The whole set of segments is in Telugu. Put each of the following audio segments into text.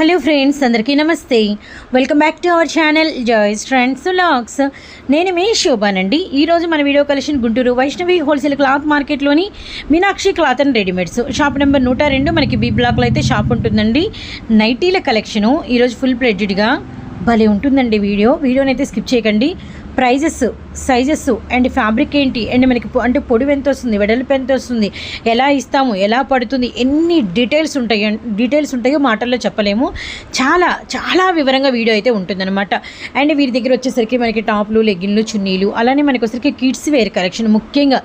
హలో ఫ్రెండ్స్, అందరికీ నమస్తే. Welcome back to our channel Joys trends vlogs. నేను మీ శోభానండి. ఈరోజు మన video collection Guntur Vaishnavi wholesale cloth మార్కెట్లోని Meenakshi cloth and readymades shop number 102 మనకి బి బ్లాక్లో అయితే షాప్ ఉంటుందండి. నైటీల కలెక్షను ఈరోజు ఫుల్ ప్లెడ్జ్డ్గా భలే ఉంటుందండి. వీడియోని అయితే స్కిప్ చేయకండి. ప్రైజెస్, సైజెస్ అండ్ ఫ్యాబ్రిక్ ఏంటి అండ్ మనకి అంటే పొడవు ఎంత వస్తుంది, వెడల్పు ఎంత వస్తుంది, ఎలా ఇస్తాము, ఎలా పడుతుంది, ఎన్ని డీటెయిల్స్ ఉంటాయో మాటల్లో చెప్పలేము. చాలా వివరంగా వీడియో అయితే ఉంటుందన్నమాట. అండ్ వీరి దగ్గర వచ్చేసరికి మనకి టాప్లు, లెగ్గిన్లు, చున్నీలు, అలానే మనకి వచ్చరికి కిడ్స్ వేర్ కలెక్షన్, ముఖ్యంగా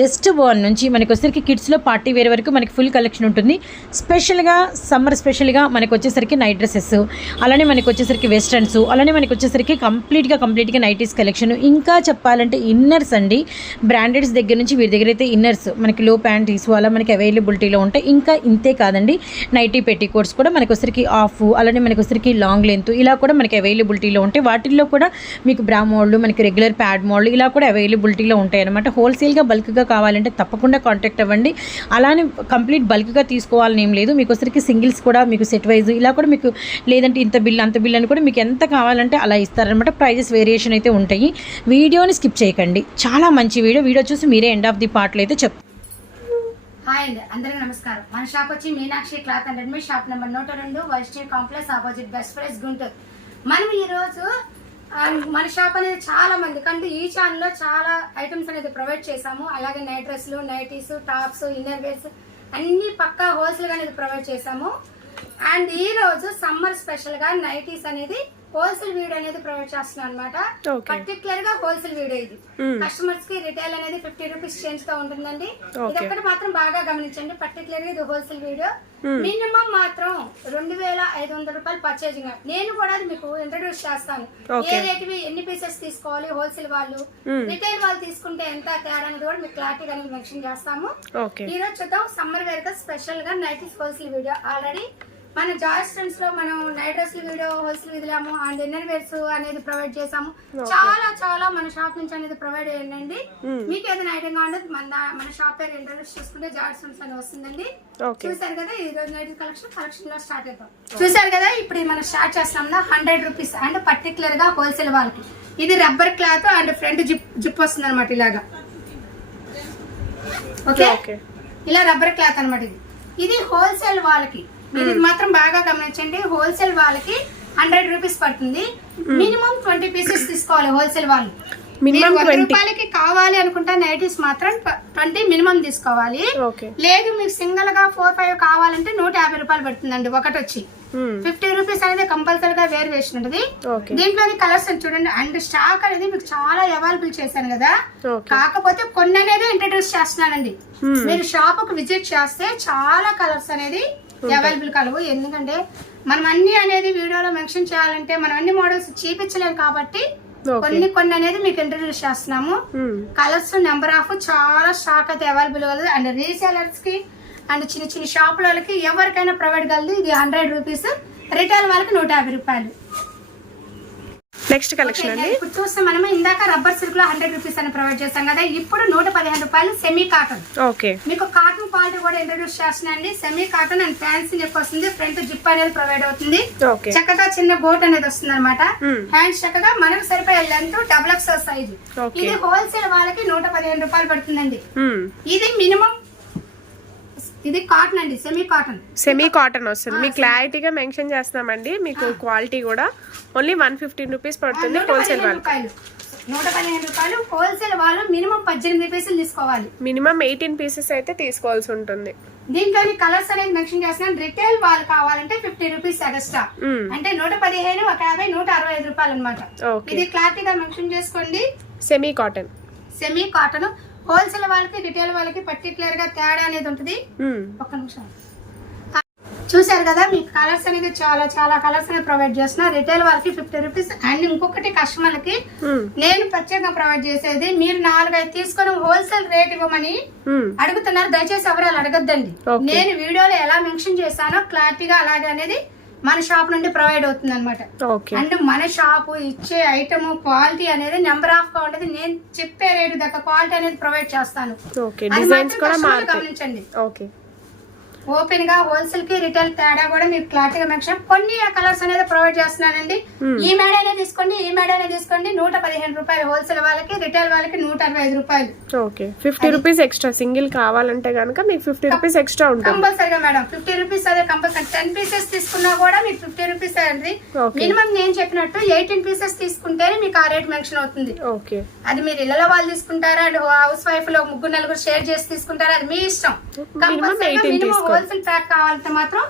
జస్ట్ బాన్ నుంచి మనకి వచ్చరికి కిడ్స్లో పార్టీ వేర్ వరకు మనకి ఫుల్ కలెక్షన్ ఉంటుంది. స్పెషల్గా సమ్మర్ స్పెషల్గా మనకి వచ్చేసరికి నైట్ డ్రెస్సెస్, అలానే మనకి వచ్చేసరికి వెస్ట్రన్స్, అలానే మనకి వచ్చేసరికి కంప్లీట్గా నైటీస్ కలెక్షన్. ఇంకా చెప్పాలంటే ఇన్నర్స్ అండి, బ్రాండెడ్స్ దగ్గర నుంచి వీరి దగ్గర అయితే ఇన్నర్స్ మనకి లో ప్యాంటీస్ అలా మనకి అవైలబిలిటీలో ఉంటాయి. ఇంకా ఇంతే కాదండి, నైటీ పెట్టికోట్స్ కూడా మనకి వచ్చరికి ఆఫ్, అలానే మనకి వచ్చరికి లాంగ్ లెంత్ ఇలా కూడా మనకి అవైలబిలిటీలో ఉంటాయి. వాటిల్లో కూడా మీకు బ్రా మోడల్, మనకి రెగ్యులర్ ప్యాడ్ మోడల్ ఇలా కూడా అవైలబిలిటీలో ఉంటాయి అనమాట. హోల్సేల్గా బల్క్గా కావాలంటే తప్పకుండా కాంటాక్ట్ అవ్వండి. అలానే కంప్లీట్ బల్క్గా తీసుకోవాలని ఏం లేదు. మీకు వచ్చరికి సింగిల్స్ కూడా మీకు సెట్ వైజ్ ఇలా కూడా మీకు, లేదంటే ఇంత బిల్ అంత బిల్ అని కూడా మీకు ఎంత కావాలంటే అలా ఇస్తారనమాట. ప్రైజెస్ వేరియేషన్ అయితే ఉంటాయి. వీడియోని స్కిప్ చేయకండి, చాలా మంచి వీడియో చూసి మీరే ఎండ్ ఆఫ్ ది పార్ట్లో అయితే హాయ్ అండి, అందరికీ నమస్కారం. మన షాప్ వచ్చి Meenakshi cloth and readymade shop number 102 Vaishnavi complex opposite best price Guntur. మనం ఈరోజు మన షాప్ అనేది చాలా మంది కంటే ఈ ఛానల్లో చాలా ఐటమ్స్ అనేది ప్రొవైడ్ చేసాము. అలాగే నైట్ డ్రెస్లు, నైటీస్, టాప్స్, ఇన్నర్ వేర్స్ అన్ని పక్కా హోల్సేల్ అనేది ప్రొవైడ్ చేసాము. అండ్ ఈ రోజు సమ్మర్ స్పెషల్ గా నైటీస్ అనేది హోల్సేల్ వీడియో అనేది ప్రొవైడ్ చేస్తున్నాం అనమాట. పర్టికులర్ గా హోల్సేల్ వీడియో ఇది. కస్టమర్స్ కి రిటైల్ అనేది 50 రూపీస్ చేంజ్ తో ఉంటుందండి. ఇది ఒక్కటి మాత్రం బాగా గమనించండి. పర్టికులర్ గా ఇది హోల్సేల్ వీడియో. మినిమం మాత్రం 2500 రూపాయలు పర్చేజింగ్. నేను కూడా అది మీకు ఇంట్రడ్యూస్ చేస్తాను. ఏ రేటువి, ఎన్ని పీసెస్ తీసుకోవాలి, హోల్సేల్ వాళ్ళు, రిటైల్ వాళ్ళు తీసుకుంటే ఎంత తేడా అనేది కూడా మీకు క్లారిటీ అనేది మెన్షన్ చేస్తాము. ఈ రోజు చూద్దాం సమ్మర్ వేర్ గా స్పెషల్ గా నైటీస్ హోల్సేల్ వీడియో. ఆల్రెడీ మన జాయ్స్ ట్రెండ్స్ లో మనం నైట్ డ్రెస్ల వీడియో హోల్సేల్ వదిలాము అండ్ ఇన్నర్ వేర్స్ అనేది ప్రొవైడ్ చేసాము. చాలా మన షాప్ నుంచి అనేది ప్రొవైడ్ అయ్యండి. మీకు ఏదైనా ఐటమ్ కావాలి మన షాప్ పేరు ఇంట్రడ్యూస్ చేసుకుంటే జాయ్స్ ట్రెండ్స్ అని వస్తుందండి. చూసారు కదా, ఈ రోజు నైట్ కలెక్షన్ లో స్టార్ట్ అవుతాం. చూసారు కదా, ఇప్పుడు మనం స్టార్ట్ చేస్తాం 100 రూపీస్ అండ్ పర్టికులర్ గా హోల్సేల్ వాళ్ళకి. ఇది rubber cloth and front zip వస్తుంది అనమాట. ఇలాగా ఓకే, ఇలా రబ్బర్ క్లాత్ అనమాట. ఇది హోల్సేల్ వాళ్ళకి. ఇది మాత్రం బాగా గమనించండి. హోల్సేల్ వాళ్ళకి 100 రూపీస్ పడుతుంది. మినిమం 20 పీసెస్ తీసుకోవాలి హోల్సేల్ వాళ్ళు. మినిమం 100 రూపాయలకి కావాలి అనుకుంటా నైటీస్ మాత్రం 20 మినిమం తీసుకోవాలి. లేదు మీకు సింగిల్ గా 4-5 కావాలంటే 150 రూపాయలు పడుతుందండి. ఒకటి వచ్చి 50 రూపీస్ అనేది కంపల్సరీగా వేరియేషన్ ఉంటుంది. దీంట్లోని కలర్స్ చూడండి. అండ్ స్టాక్ అనేది మీకు చాలా అవైలబుల్ చేశాను కదా, కాకపోతే కొన్ని అనేది ఇంట్రడ్యూస్ చేస్తున్నానండి. మీరు షాప్ కు విజిట్ చేస్తే చాలా కలర్స్ అనేది అవైలబుల్ కలవు. ఎందుకంటే మనం అన్ని అనేది వీడియోలో మెన్షన్ చేయాలంటే మనం అన్ని మోడల్స్ చూపించలేము కాబట్టి కొన్ని అనేది మీకు ఇంట్రడ్యూస్ చేస్తున్నాము. కలర్స్ నెంబర్ ఆఫ్ చాలా స్టాక్ అయితే అవైలబుల్ కలదు. అండ్ రీసేలర్స్ కి అండ్ చిన్న షాప్ వాళ్ళకి ఎవరికైనా ప్రొవైడ్ కలదు. ఇది 100 రూపీస్, రిటైల్ వాళ్ళకి 150 రూపాయలు. నెక్స్ట్ కలెక్షన్ అండి. ఇప్పుడు చూస్తే మనం ఇందాక రబ్బర్ సిల్క్ లో 100 రూపీస్ అని ప్రొవైడ్ చేస్తాం కదా, ఇప్పుడు 115 రూపాయలు సెమీ కాటన్. మీకు కాటన్ క్వాలిటీ కూడా ఇంట్రడ్యూస్ చేస్తున్నాండి. Semi cotton and fancy neck వస్తుంది. ఫ్రంట్ జిప్ అనేది ప్రొవైడ్ అవుతుంది. చక్కగా చిన్న బోట్ అనేది వస్తుంది అనమాట. హ్యాండ్స్ చక్కగా మనకు సరిపోయే లెంత్ XXL సైజ్. ఇది హోల్సేల్ వాళ్ళకి 115 రూపాయలు పడుతుందండి. ఇది మినిమం, ఇది కాటన్ అండి, సెమీ కాటన్ వస్తుంది. మీకు క్లారిటీగా మెన్షన్ చేస్తున్నామండి. మీకు క్వాలిటీ కూడా ఓన్లీ 115 రూపీస్ పడుతుంది హోల్సేల్ వాళ్ళకి. 115 రూపాయలు హోల్సేల్ వాళ్ళు. మినిమం 18 పీసులు తీసుకోవాలి. మినిమం 18 పీసెస్ అయితే తీసుకోవాల్సి ఉంటుంది. దీంట్లో కలర్స్ అనేది మెన్షన్ చేస్తున్నాను. రిటైల్ వాళ్ళు కావాలంటే 50 రూపీస్ ఎక్స్ట్రా, అంటే 115, 150, 165 రూపాయలు అనమాట. ఇది క్లారిటీగా మెన్షన్ చేసుకోండి. సెమీ కాటన్ హోల్సేల్ వాళ్ళకి రిటైల్ వాళ్ళకి పర్టికులర్ గా తేడా అనేది ఉంటుంది. ఒక్క నిమిషం. చూసారు కదా, మీకు కలర్స్ అనేది చాలా కలర్స్ అనేది ప్రొవైడ్ చేస్తున్నా. రిటైల్ వాళ్ళకి 50 రూపీస్. అండ్ ఇంకొకటి కస్టమర్లకి నేను ప్రత్యేకంగా ప్రొవైడ్ చేసేది, మీరు 4-5 తీసుకొని హోల్సేల్ రేట్ ఇవ్వమని అడుగుతున్నారు. దయచేసి ఎవరు అడగద్దండి. నేను వీడియోలో ఎలా మెన్షన్ చేశానో క్లారిటీగా అలాగే అనేది మన షాప్ నుండి ప్రొవైడ్ అవుతుంది అనమాట. అండ్ మన షాప్ ఇచ్చే ఐటమ్ క్వాలిటీ అనేది నెంబర్ ఆఫ్ గా ఉండేది. నేను చెప్పే రేటు దగ్గర క్వాలిటీ అనేది ప్రొవైడ్ చేస్తాను. గమనించండి. ఓపెన్ గా హోల్సేల్ కి రిటైల్ తేడా కూడా మీకు క్లారిటీగా మెన్షన్ కొన్ని కలర్స్ అనేది ప్రొవైడ్ చేస్తున్నానండి. ఈ మేడైనా తీసుకోండి, ఈ మేడైనా తీసుకోండి. 115 రూపాయలు హోల్సేల్ వాళ్ళకి, రిటైల్ వాళ్ళకి 165 రూపాయలు. Okay 50 rupees extra. సింగిల్ కావాలంటే కనుక మీకు 50 రూపీస్ ఎక్స్ట్రా ఉంటుంది కంపల్సరీగా మేడం. 50 రూపీస్ అదే కంపల్సరీ. 10 పీసెస్ తీసుకున్నా కూడా మీకు 50 రూపీస్ అండి. మినిమం నేను చెప్పినట్టు 18 పీసెస్ తీసుకుంటేనే మీకు ఆ రేట్ మెన్షన్ అవుతుంది. ఓకే అది మీరు ఇళ్లలో వాళ్ళు తీసుకుంటారా, హౌస్ వైఫ్ లో 3-4 షేర్ చేసి తీసుకుంటారా, అది మీ ఇష్టం. కంపల్సరీగా మినిమం హోల్సేల్ ప్యాక్ కావాలంటే మాత్రం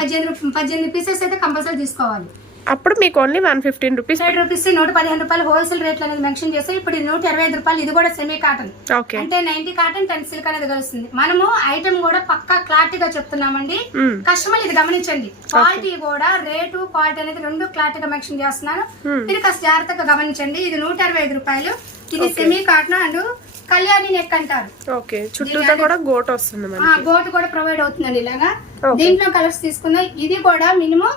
18 పీసెస్ అయితే కంపల్సరీ తీసుకోవాలి. అప్పుడు మీకు ఓన్లీ 115 రూపీస్ 115 రూపాయలు హోల్సేల్ రేట్లు అనేది మెన్షన్ చేస్తే ఇప్పుడు 125 రూపాయలు. ఇది కూడా సెమీ కాటన్ ఓకే అంటే 90 కాటన్ 10 సిల్క్ అనేది కలుస్తుంది. మనము ఐటమ్ కూడా పక్కా క్లారిటీగా చెప్తున్నామండి. కస్టమర్ ఇది గమనించండి. క్వాలిటీ కూడా రేటు క్వాలిటీ అనేది రెండు క్లారిటీగా మెన్షన్ చేస్తున్నాను. మీరు కాస్త జాగ్రత్తగా గమనించండి. ఇది 125 రూపాయలు. ఇది semi cotton and Kalyani neck అంటారు. ఓకే చుట్టూతో కూడా గోట్ వస్తుంది మనకి. గోట్ కూడా ప్రొవైడ్ అవుతుందండి ఇలాగా. దీంట్లో కలర్స్ తీసుకుందాం. ఇది కూడా మినిమం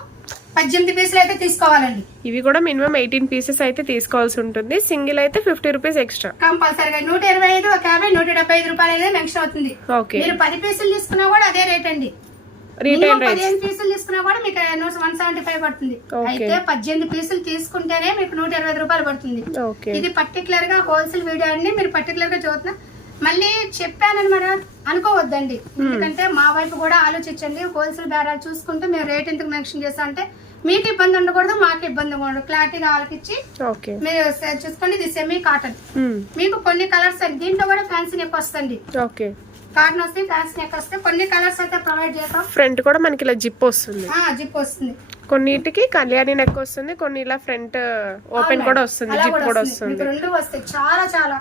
18 పీసులు అయితే తీసుకోవాలండి. ఇవి కూడా మినిమం 18 పీసెస్ అయితే తీసుకోవాల్సి ఉంటుంది. సింగిల్ అయితే 50 రూపీస్ ఎక్స్ట్రా కంపల్సరీగా. 125, 50, 175 రూపాయలు అనేది మెన్షన్ అవుతుంది. ఓకే మీరు 10 పీసులు తీసుకున్నా కూడా అదే రేట్ అండి. రీటైల్ రేట్ 15 పీసులు తీసుకున్నా కూడా మీకు 175 పడుతుంది. అయితే 18 పీసులు తీసుకుంటేనే మీకు 120 రూపాయలు పడుతుంది. ఓకే ఇది పర్టికులర్ గా హోల్సేల్ వీడియో అండి. మీరు పర్టికులర్ గా చూస్తున్నా మళ్ళీ చెప్పానని మనం అనుకోవద్దండి. ఎందుకంటే మా వైపు కూడా ఆలోచించండి. హోల్సేల్ బేరాలు చూసుకుంటూ మేము రేట్ ఎందుకు మెన్షన్ చేస్తా అంటే మీకు ఇబ్బంది ఉండకూడదు, మాకు ఇబ్బంది ఉండదు. క్లారిటీగా ఆలోచించి మీరు చూసుకోండి. ఇది సెమీ కాటన్. మీకు కొన్ని కలర్స్ దీంట్లో కూడా ఫ్యాన్సీ నెక్ వస్తుంది. ఓకే కాటన్ వస్తే ఫ్యాన్సీ నెక్ వస్తే కొన్ని కలర్స్ అయితే ప్రొవైడ్ చేస్తాం. ఫ్రంట్ కూడా మనకి ఇలా జిప్ వస్తుంది. జిప్ వస్తుంది. కొన్నిటికి కళ్యాణి నెక్ వస్తుంది, కొన్ని ఇలా ఫ్రంట్ ఓపెన్ కూడా వస్తుంది, జిప్ కూడా వస్తుంది. రెండు వస్తాయి. చాలా చాలా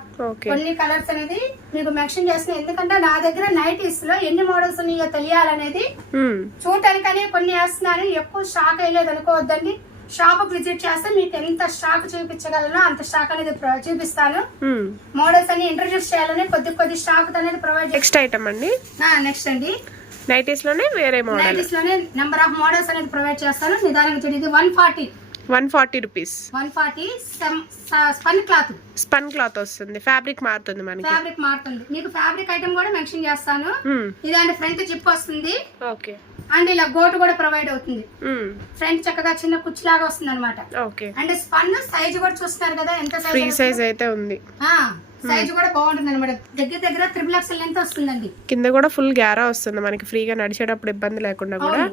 కొన్ని కలర్స్ అనేది మీకు మెన్షన్ చేస్తున్నాయి. ఎందుకంటే నా దగ్గర నైటీస్ లో ఎన్ని మోడల్స్ ఉన్నాయో తెలియాలనేది చూడటానికని కొన్ని వేస్తున్నాను. ఎక్కువ స్టాక్ అయ్యలేదు అనుకోవద్దండి. షాప్ విజిట్ చేస్తే మీకు ఎంత స్టాక్ చూపించగలనో అంత స్టాక్ అనేది చూపిస్తాను. మోడల్స్ అన్ని ఇంట్రడ్యూస్ చేయాలని కొద్ది స్టాక్ అనేది ప్రొవైడ్. నెక్స్ట్ ఐటమ్ అండి. నెక్స్ట్ అండి నైటీస్ లోనే వేరే మోడల్. నైటీస్ లోనే నెంబర్ ఆఫ్ మోడల్స్ అనేది ప్రొవైడ్ చేస్తాను. నిదానంగా చూడండి. ఇది 140 rupees. 140 spun cloth. Spun cloth వస్తుంది. ఫ్యాబ్రిక్ మారుతుంది మనకి. ఫ్యాబ్రిక్ మారుతుంది. మీకు ఫ్యాబ్రిక్ ఐటమ్ కూడా మెన్షన్ చేస్తాను. ఇదంటే ఫ్రంట్ జిప్ వస్తుంది. ఓకే అండ్ ఇలా గోటు కూడా ప్రొవైడ్ అవుతుంది. ఫ్రంట్ చక్కగా చిన్న కుచ్చులాగా వస్తుంది అనమాట. ఓకే అండ్ స్పన్ సైజ్ కూడా చూస్తున్నారు కదా ఎంత ఫ్రీ సైజ్ అయితే ఉంది. సైజ్ కూడా బాగుంటుంది అనమాట. దగ్గర 3XL లెంత్ వస్తుందండి. కింద కూడా ఫుల్ గ్యారా వస్తుంది మనకి. ఫ్రీగా నడిచేటప్పుడు ఇబ్బంది లేకుండా కూడా.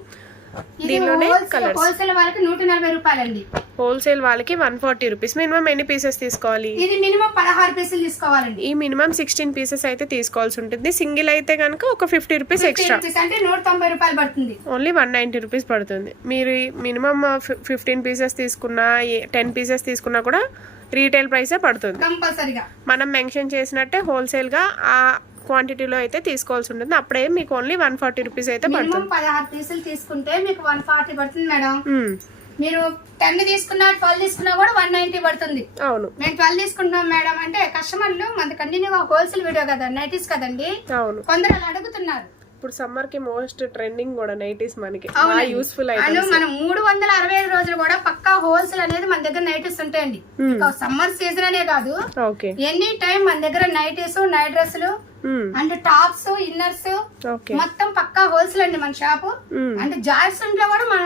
దీనిలోనే కలర్స్. హోల్సేల్ వాళ్ళకి 140 రూపాయలండి. హోల్సేల్ వాళ్ళకి 140 రూపీస్. మినిమం ఎన్ని పీసెస్ తీసుకోవాలి? ఇది మినిమం 16 పీసులు తీసుకోవాలండి. ఈ మినిమం 16 పీసెస్ అయితే తీసుకోవాల్సి ఉంటుంది. సింగిల్ అయితే కనుక ఒక 50 రూపీస్ ఎక్స్ట్రా అంటే 190 రూపాయలు పడుతుంది. ఓన్లీ 190 రూపీస్ పడుతుంది. మీరు మినిమం 15 పీసెస్ తీసుకున్నా 10 పీసెస్ తీసుకున్నా కూడా రీటైల్ ప్రైసే పడుతుంది కంపల్సరీగా. మనం మెన్షన్ చేసినట్టే హోల్సేల్ గా ఆ క్వాంటిటీలో అయితే తీసుకోవాల్సి ఉంటుంది. అప్పుడే మీకు ఓన్లీ 140 రూపీస్ అయితే పడుతుంది. 16 పీసులు తీసుకుంటే మీకు 140 పడుతుంది మేడం. మీరు 10 తీసుకున్నా 12 తీసుకున్నా కూడా 190 పడుతుంది. అవును. మేము 12 తీసుకుంటున్నాం మేడం అంటే కస్టమర్లు మన కంటిన్యూగా హోల్సేల్ వీడియో కదా, నైటీస్ కదండి. అవును. కొందరు అలా అడుగుతున్నారు. ఇప్పుడు సమ్మర్ కి మోస్ట్ ట్రెండింగ్ కూడా నైటీస్ మనకి యూస్ఫుల్ అయితే మనం 365 రోజులు కూడా పక్కా హోల్సేల్ అనేది మన దగ్గర నైటీస్ ఉంటాయండి. సమ్మర్ సీజన్ అనే కాదు, ఎనీ టైం మన దగ్గర నైటీస్, నైట్ డ్రెస్సులు అండ్ టాప్స్, ఇన్నర్స్ మొత్తం పక్కా హోల్సేల్ అండి మన షాపు. అంటే జాయిస్ లో కూడా మన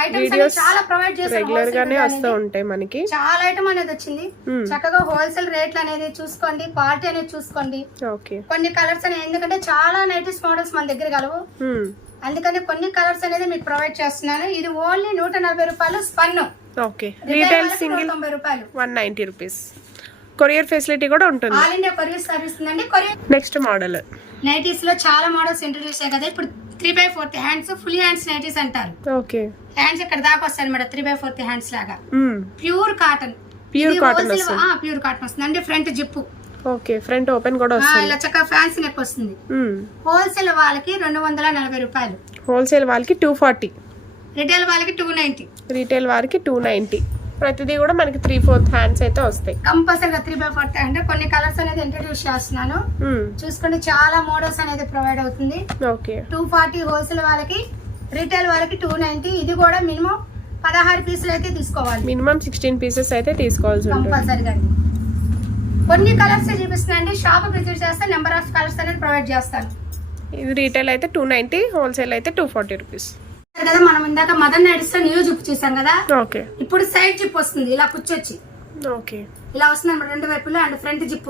ఐటమ్స్ చాలా ప్రొవైడ్ చేస్తారు. రెగ్యులర్ గానే వస్తూ ఉంటాయి మనకి. చాలా ఐటమ్ అనేది వచ్చింది. చక్కగా హోల్సేల్ రేట్లు అనేది చూసుకోండి, క్వాలిటీ అనేది చూసుకోండి. కొన్ని కలర్స్ అనేది ఎందుకంటే చాలా నైటీస్ మోడల్స్ మన దగ్గర కలవు, అందుకని కొన్ని కలర్స్ అనేది మీకు ప్రొవైడ్ చేస్తున్నాను. ఇది ఓన్లీ 140 రూపాయలు స్పన్. రీటైల్ సింగిల్ 90 రూపాయలు, 190 రూపీస్. కొరియర్ ఫెసిలిటీ కూడా ఉంటుంది. ఆల్ ఇండియా కొరియర్ సర్వీస్ ఉందండి. కొరియర్. నెక్స్ట్ మోడల్ నైటీస్ లో చాలా మోడల్స్ ఇంట్రడ్యూస్ అయ్యాయి కదా. ఇప్పుడు 3/4 హ్యాండ్స్, ఫుల్ హ్యాండ్స్ నైటీస్ అంటారు. హ్యాండ్స్ ఇక్కడ దాకా వస్తాయి అనమాట. 3/4 హ్యాండ్స్ లాగా ప్యూర్ కాటన్. ప్యూర్ కాటన్ వస్తుంది అండి. Front zip. ఫ్రంట్ ఓపెన్ కూడా వస్తుంది. ఇలా చక్కగా ఫ్యాన్సీ నెక్ వస్తుంది. హోల్సేల్ వాళ్ళకి 240 రూపాయలు. హోల్సేల్ వాళ్ళకి 240. రిటైల్ వాళ్ళకి 290. రిటైల్ వారికి 290. ప్రతిదీ కూడా మనకి 3/4 హ్యాండ్స్ అయితే వస్తాయి కంపల్సరీగా. 3/4 అంటే కొన్ని కలర్స్ అనేది ఇంట్రడ్యూస్ చేస్తున్నాను. చూసుకోండి, చాలా మోడల్స్ అనేది ప్రొవైడ్ అవుతుంది. 240 హోల్సేల్ వాళ్ళకి, రిటైల్ వాళ్ళకి 290. ఇది కూడా మినిమం 16 పీసులు అయితే తీసుకోవాలి. మినిమం 16 పీసెస్ అయితే తీసుకోవాల్సి కంపల్సరీగా. కొన్ని కలర్స్ చూపిస్తున్నాయండి. షాప్ విజిట్ చేస్తే నెంబర్ ఆఫ్ కలర్స్ అనేది ప్రొవైడ్ చేస్తాను. ఇది రీటైల్ అయితే 290, హోల్సేల్ అయితే 240 రూపీస్. కదా మనం ఇందాక మదర్ నైట్స్ లో న్యూ జిప్ చూసాం కదా, ఓకే. ఇప్పుడు సైడ్ జిప్ వస్తుంది ఇలా కుచ్చొచ్చి, ఓకే. ఇలా వస్తుంది అన్నమాట రెండు వైపులా. అండ్ ఫ్రంట్ జిప్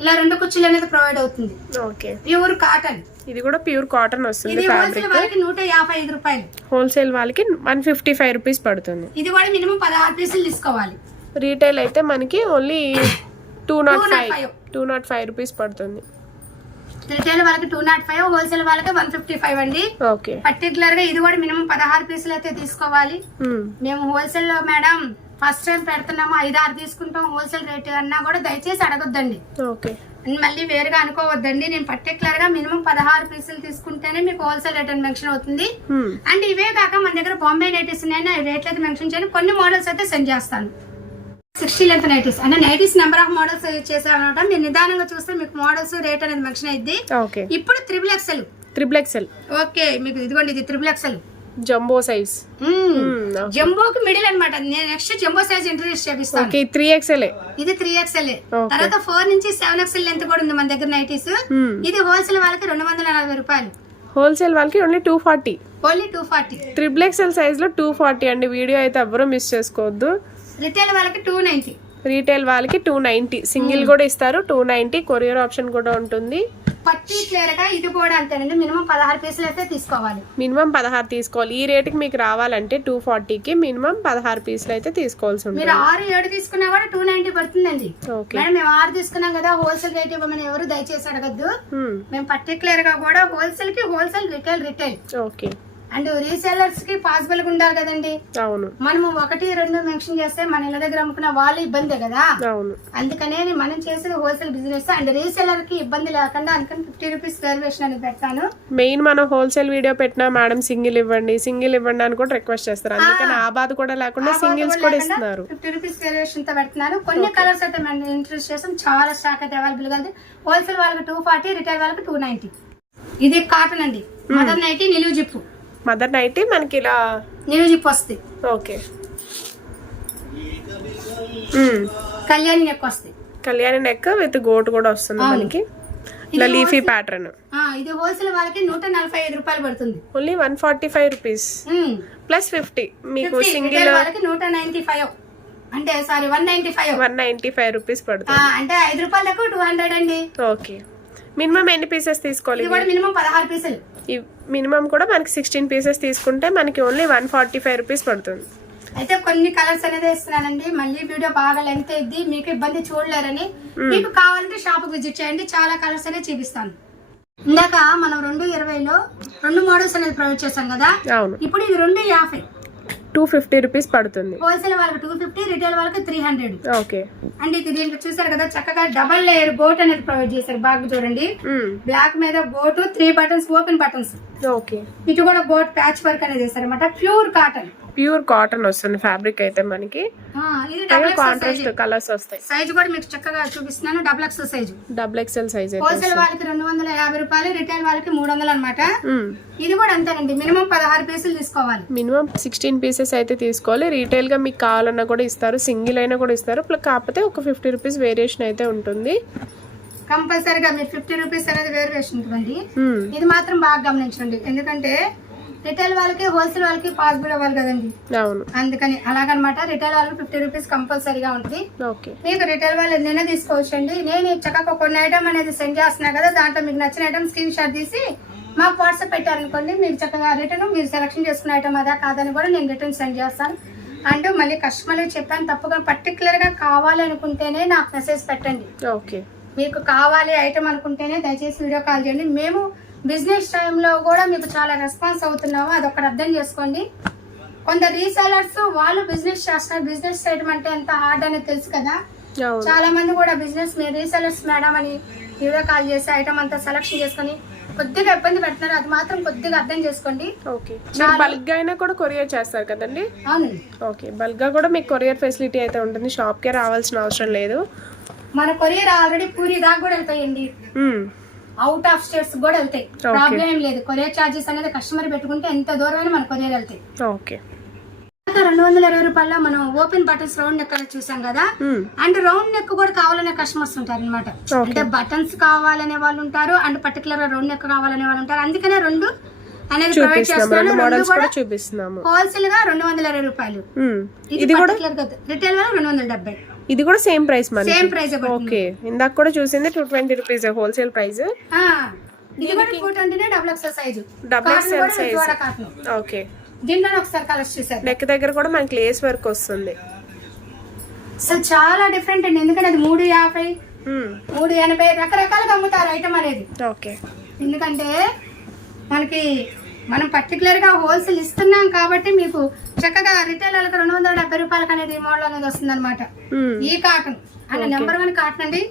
ఇలా రెండు కుర్చీలు అనేది ప్రొవైడ్ అవుతుంది. ఓకే. ప్యూర్ కాటన్, ఇది కూడా ప్యూర్ కాటన్ వస్తుంది. ఇది హోల్సేల్ వాళ్ళకి 155 రూపాయలు, హోల్సేల్ వాళ్ళకి 155 రూపీస్ పడుతుంది. ఇది కూడా మినిమం 16 పీసులు తీసుకోవాలి. రీటైల్ అయితే మనకి ఓన్లీ 205 రూపీస్ పడుతుంది. రిటైల్ వాళ్ళకి 205, హోల్సేల్ వాళ్ళకి 155 అండి. ఓకే. పర్టికులర్ గా ఇది కూడా మినిమం 16 పీసులు అయితే తీసుకోవాలి. మేము హోల్సేల్ లో మేడం ఫస్ట్ టైం పెడుతున్నాము, 5-6 తీసుకుంటాం హోల్సేల్ రేట్ అన్నా కూడా దయచేసి అడగొద్దండి. ఓకే. మళ్ళీ వేరుగా అనుకోవద్దండి. నేను పర్టికులర్ గా మినిమం 16 పీసులు తీసుకుంటేనే మీకు హోల్సేల్ రేట్ అని మెన్షన్ అవుతుంది. అండ్ ఇవే కాక మన దగ్గర బాంబే నైటీస్ ఉన్నాయని రేట్లు అయితే మెన్షన్ చేయండి. కొన్ని మోడల్స్ అయితే సెండ్ చేస్తాను. 60 లెంత్ నైటీస్ అంటే నైటీస్ నెంబర్ ఆఫ్ మోడల్స్ చేసామన్నమాట. మీరు నిదానంగా చూస్తే మీకు మోడల్స్ రేట్ అనేది మెన్షన్ అయింది. ఇప్పుడు త్రిబుల్ ఎక్సెల్. ఓకే, మీకు ఇదిగోండి, ఇది XXL జంబో సైజ్. జంబోకి మిడిల్ అన్నమాట. నేను నెక్స్ట్ జంబో సైజ్ ఇంట్రడ్యూస్ చేపిస్తాను. Okay, 3XL. ఇది 3XL. తర్వాత 4 నుంచి 7XL లెంత్ కూడా ఉంది మన దగ్గర నైటీస్. ఇది హోల్సేల్ వాళ్ళకి 240 రూపాయలు, హోల్సేల్ వాళ్ళకి ఓన్లీ 240. ఓన్లీ 240. XXL సైజ్ లో 240 అండి. వీడియో అయితే ఎవ్వరూ మిస్ చేసుకోవద్దు. రిటైల్ వాళ్ళకి 290, రీటైల్ వాళ్ళకి 290. సింగిల్ కూడా ఇస్తారు 290. కొరియర్ ఆప్షన్ కూడా ఉంటుంది. పర్టికులర్ గా ఇది కూడా అంతేనండి, మినిమం 16 పీసులు అయితే తీసుకోవాలి. మినిమం 16 తీసుకోవాలి. ఈ రేట్ కి మీకు రావాలంటే 240కి మినిమం 16 పీసులు అయితే తీసుకోవాల్సి ఉంటుంది. మీరు 6-7 తీసుకున్నా కూడా 290 పడుతుందండి. మేడం మేము 6 తీసుకున్నాం కదా, హోల్సేల్ రేట్ ఇవ్వమని ఎవరు దయచేసి అడగద్దు. మేము పర్టికులర్ గా కూడా హోల్సేల్ కి wholesale, retail. Okay. And resellers కి పాసిబుల్ గా ఉండాలి కదండి. అవును. మనము 1-2 మెన్షన్ చేస్తే మన ఇళ్ళ దగ్గర అమ్ముకున్న వాళ్ళు ఇబ్బందే కదా. అవును. అందుకనే మనం చేసేది హోల్సేల్ బిజినెస్. అండ్ రీసెల్లర్ కి ఇబ్బంది లేకుండా అందుకని 50 రూపీస్ రిజర్వేషన్ అనేది పెడతాను. మెయిన్ మనం హోల్సేల్ వీడియో పెట్టినా మేడం సింగిల్ ఇవ్వండి అని కూడా రిక్వెస్ట్ చేస్తారు. అందుకని ఆ బాధ కూడా లేకుండా సింగిల్స్ కూడా ఇస్తున్నారు. 50 రూపీస్ రిజర్వేషన్ తో పెడుతున్నాను. కొన్ని కలర్స్ అయితే మనం ఇంట్రడ్యూస్ చేస్తాం. చాలా స్టాక్ అయితే అవైలబుల్ గా ఉంది. హోల్సేల్ వాళ్ళకి 240, రిటైల్ వాళ్ళకి 290. ఇది కాటన్ అండి, మదర్ నైటీ నిలువు జిప్పు. మదర్ నైటీ మనకి ఇలా నిలువు జిప్పు వస్తాయి. ఓకే. కళ్యాణి నెక్ వస్తాయి. కళ్యాణి నెక్ విత్ గోట్ కూడా వస్తుంది మనకి. ఇలా లీఫీ ప్యాటర్న్. ఇది హోల్సేల్ వాళ్ళకి 145 రూపాయలు పడుతుంది. Only 145 rupees plus 50. మీకు సింగిల్ వాళ్ళకి 195 అంటే సారీ 195 రూపీస్ పడుతుంది. అంటే 5 రూపాయలకు 200 అండి. ఓకే. మినిమం ఎన్ని పీసెస్ తీసుకోవాలి? ఇది కూడా మినిమం 16 పీసులు. మినిమం కూడా మనకి 16 పీసెస్ తీసుకుంటే మనకి ఓన్లీ 145 రూపీస్ పడుతుంది. అయితే కొన్ని కలర్స్ అనేది ఇస్తున్నానండి. మళ్ళీ వీడియో బాగా లెంత్ అయింది, మీకు ఇబ్బంది చూడలేరని. మీకు కావాలంటే షాప్ విజిట్ చేయండి, చాలా కలర్స్ అనేది చూపిస్తాను. ఇందాక మనం 220లో 2 మోడల్స్ అనేది ప్రొవైడ్ చేశాం కదా. అవును. ఇప్పుడు ఇది 250, 250 రూపీస్ పడుతుంది. హోల్సేల్ వాళ్ళకి 250, రిటైల్ వాళ్ళకి 300. ఓకే. అండ్ ఇది దీంట్లో చూసారు కదా, చక్కగా డబల్ లేయర్ గోట్ అనేది ప్రొవైడ్ చేశారు. బాగా చూడండి, బ్లాక్ మీద goat, 3 buttons, open buttons. Okay. ఇటు కూడా గోట్ ప్యాచ్ వర్క్ అనేది చేశారు అనమాట. ప్యూర్ కాటన్ వస్తుంది ఫ్యాబ్రిక్ అయితే మనకి. కాంట్రాస్ట్ కలర్స్ వస్తాయి. సైజ్ కూడా మీకు చక్కగా చూపిస్తున్నాను. XXL size. హోల్సేల్ వాళ్ళకి 250 రూపాయలు, రిటైల్ వాళ్ళకి 300 అనమాట. ఇది కూడా అంతేనండి, మినిమం 16 పీసులు తీసుకోవాలి. మినిమం 16 పీసెస్ అయితే తీసుకోవాలి. రీటైల్ గా మీకు కావాలన్నా కూడా ఇస్తారు, సింగిల్ అయినా కూడా ఇస్తారు. కాకపోతే ఒక 50 రూపీస్ వేరియేషన్ అయితే ఉంటుంది. కంపల్సరీగా మీరు 50 రూపీస్ అనేది వేరియేషన్ ఉంటుందండి. ఇది మాత్రం బాగా గమనించండి, ఎందుకంటే రిటైల్ వాళ్ళకి హోల్సేల్ వాళ్ళకి పాసిబుల్ అవ్వాలి కదండి. అవును. అందుకని అలాగనమాట. రిటైల్ వాళ్ళకి 50 రూపీస్ కంపల్సరీగా ఉంటుంది. మీకు రిటైల్ వాళ్ళు ఎన్నైనా తీసుకోవచ్చు అండి. నేను చక్కగా కొన్ని ఐటమ్ అనేది సెండ్ చేస్తున్నా కదా, దాంట్లో మీకు నచ్చిన ఐటమ్ స్క్రీన్ షాట్ తీసి మాకు వాట్సాప్ పెట్టారనుకోండి, మీరు చక్కగా రిటర్న్ మీరు సెలెక్షన్ చేసుకున్న ఐటమ్ అదా కాదని కూడా నేను రిటర్న్ సెండ్ చేస్తాను. అండ్ మళ్ళీ కస్టమర్లు చెప్పాను, తప్పకుండా పర్టికులర్ గా కావాలి అనుకుంటేనే నాకు మెసేజ్ పెట్టండి. ఓకే. మీకు కావాలి ఐటమ్ అనుకుంటేనే దయచేసి వీడియో కాల్ చేయండి. మేము బిజినెస్ టైంలో కూడా మీకు చాలా రెస్పాన్స్ అవుతున్నాము, అదొకటి అర్థం చేసుకోండి. కొందరు రీసెలర్స్ వాళ్ళు బిజినెస్ చేస్తున్నారు, బిజినెస్ చేయడం అంటే ఎంత హార్డ్ అనేది తెలుసు కదా. చాలా మంది కూడా బిజినెస్ మీ రీసెలర్స్ మేడం అని వీడియో కాల్ చేసి ఐటమ్ అంతా సెలెక్షన్ చేసుకుని కొద్దిగా ఇబ్బంది పెడుతున్నారు, అది మాత్రం కొద్దిగా అర్థం చేసుకోండి. బల్క్ గా అయినా కూడా కొరియర్ చేస్తారు కదండి. అవునండి. ఓకే. బల్క్ గా కూడా మీకు కొరియర్ ఫెసిలిటీ అయితే ఉంటుంది, షాప్ కే రావాల్సిన అవసరం లేదు. మన కొరియర్ ఆల్రెడీ పూరి దాకా కూడా వెళ్తాయండి, అవుట్ ఆఫ్ స్టేట్స్ కూడా వెళ్తాయి. ప్రాబ్లం ఏం లేదు. కొరియర్ చార్జెస్ అనేది కస్టమర్ పెట్టుకుంటే ఎంత దూరమైనా మన కొరియర్ వెళ్తాయి. ఓకే. ఇందాక 220 రూపాయల మనం ఓపెన్ బటన్స్ రౌండ్ నెక్ అనేది చూసాం కదా, అండ్ రౌండ్ నెక్ కూడా కావాలనే కస్టమర్స్ ఉంటారు అనమాట. అంటే బటన్స్ కావాలనే వాళ్ళు ఉంటారు, అండ్ పర్టికులర్ గా రౌండ్ నెక్ కావాలనే వాళ్ళు ఉంటారు. అందుకనే రెండు అనేది ప్రొవైడ్ చేస్తున్నాను. రెండు కూడా చూపిస్తున్నాము. హోల్సేల్ గా 220 రూపాయలు, ఇది పర్టికులర్ గా రిటైల్ గా 270. ఇది కూడా సేమ్ ప్రైస్ మరి, సేమ్ ప్రైస్. ఓకే, ఇందాక కూడా చూసింది 220 రూపీస్ హోల్సేల్ ప్రైస్. ఇది కూడా 220 double XL size, double XL size. Cotton. Okay, దీంట్లో ఒకసారి కలర్స్ చూసారు. నెక్ దగ్గర కూడా మనకి లేస్ వర్క్ వస్తుంది. సో చాలా డిఫరెంట్ అండి, ఎందుకంటే అది 350, 380 రకరకాలుగా అమ్ముతారు ఐటమ్ అనేది. ఓకే, ఎందుకంటే మనం పర్టికులర్ గా హోల్సేల్ ఇస్తున్నాం కాబట్టి మీకు చక్కగా రిటైల్ వాళ్ళకి 270 రూపాయలకి అనేది ఈ మోడల్ అనేది వస్తుంది అనమాట. ఈ కాటన్ అంటే నెంబర్ 1 కాటన్ అండి,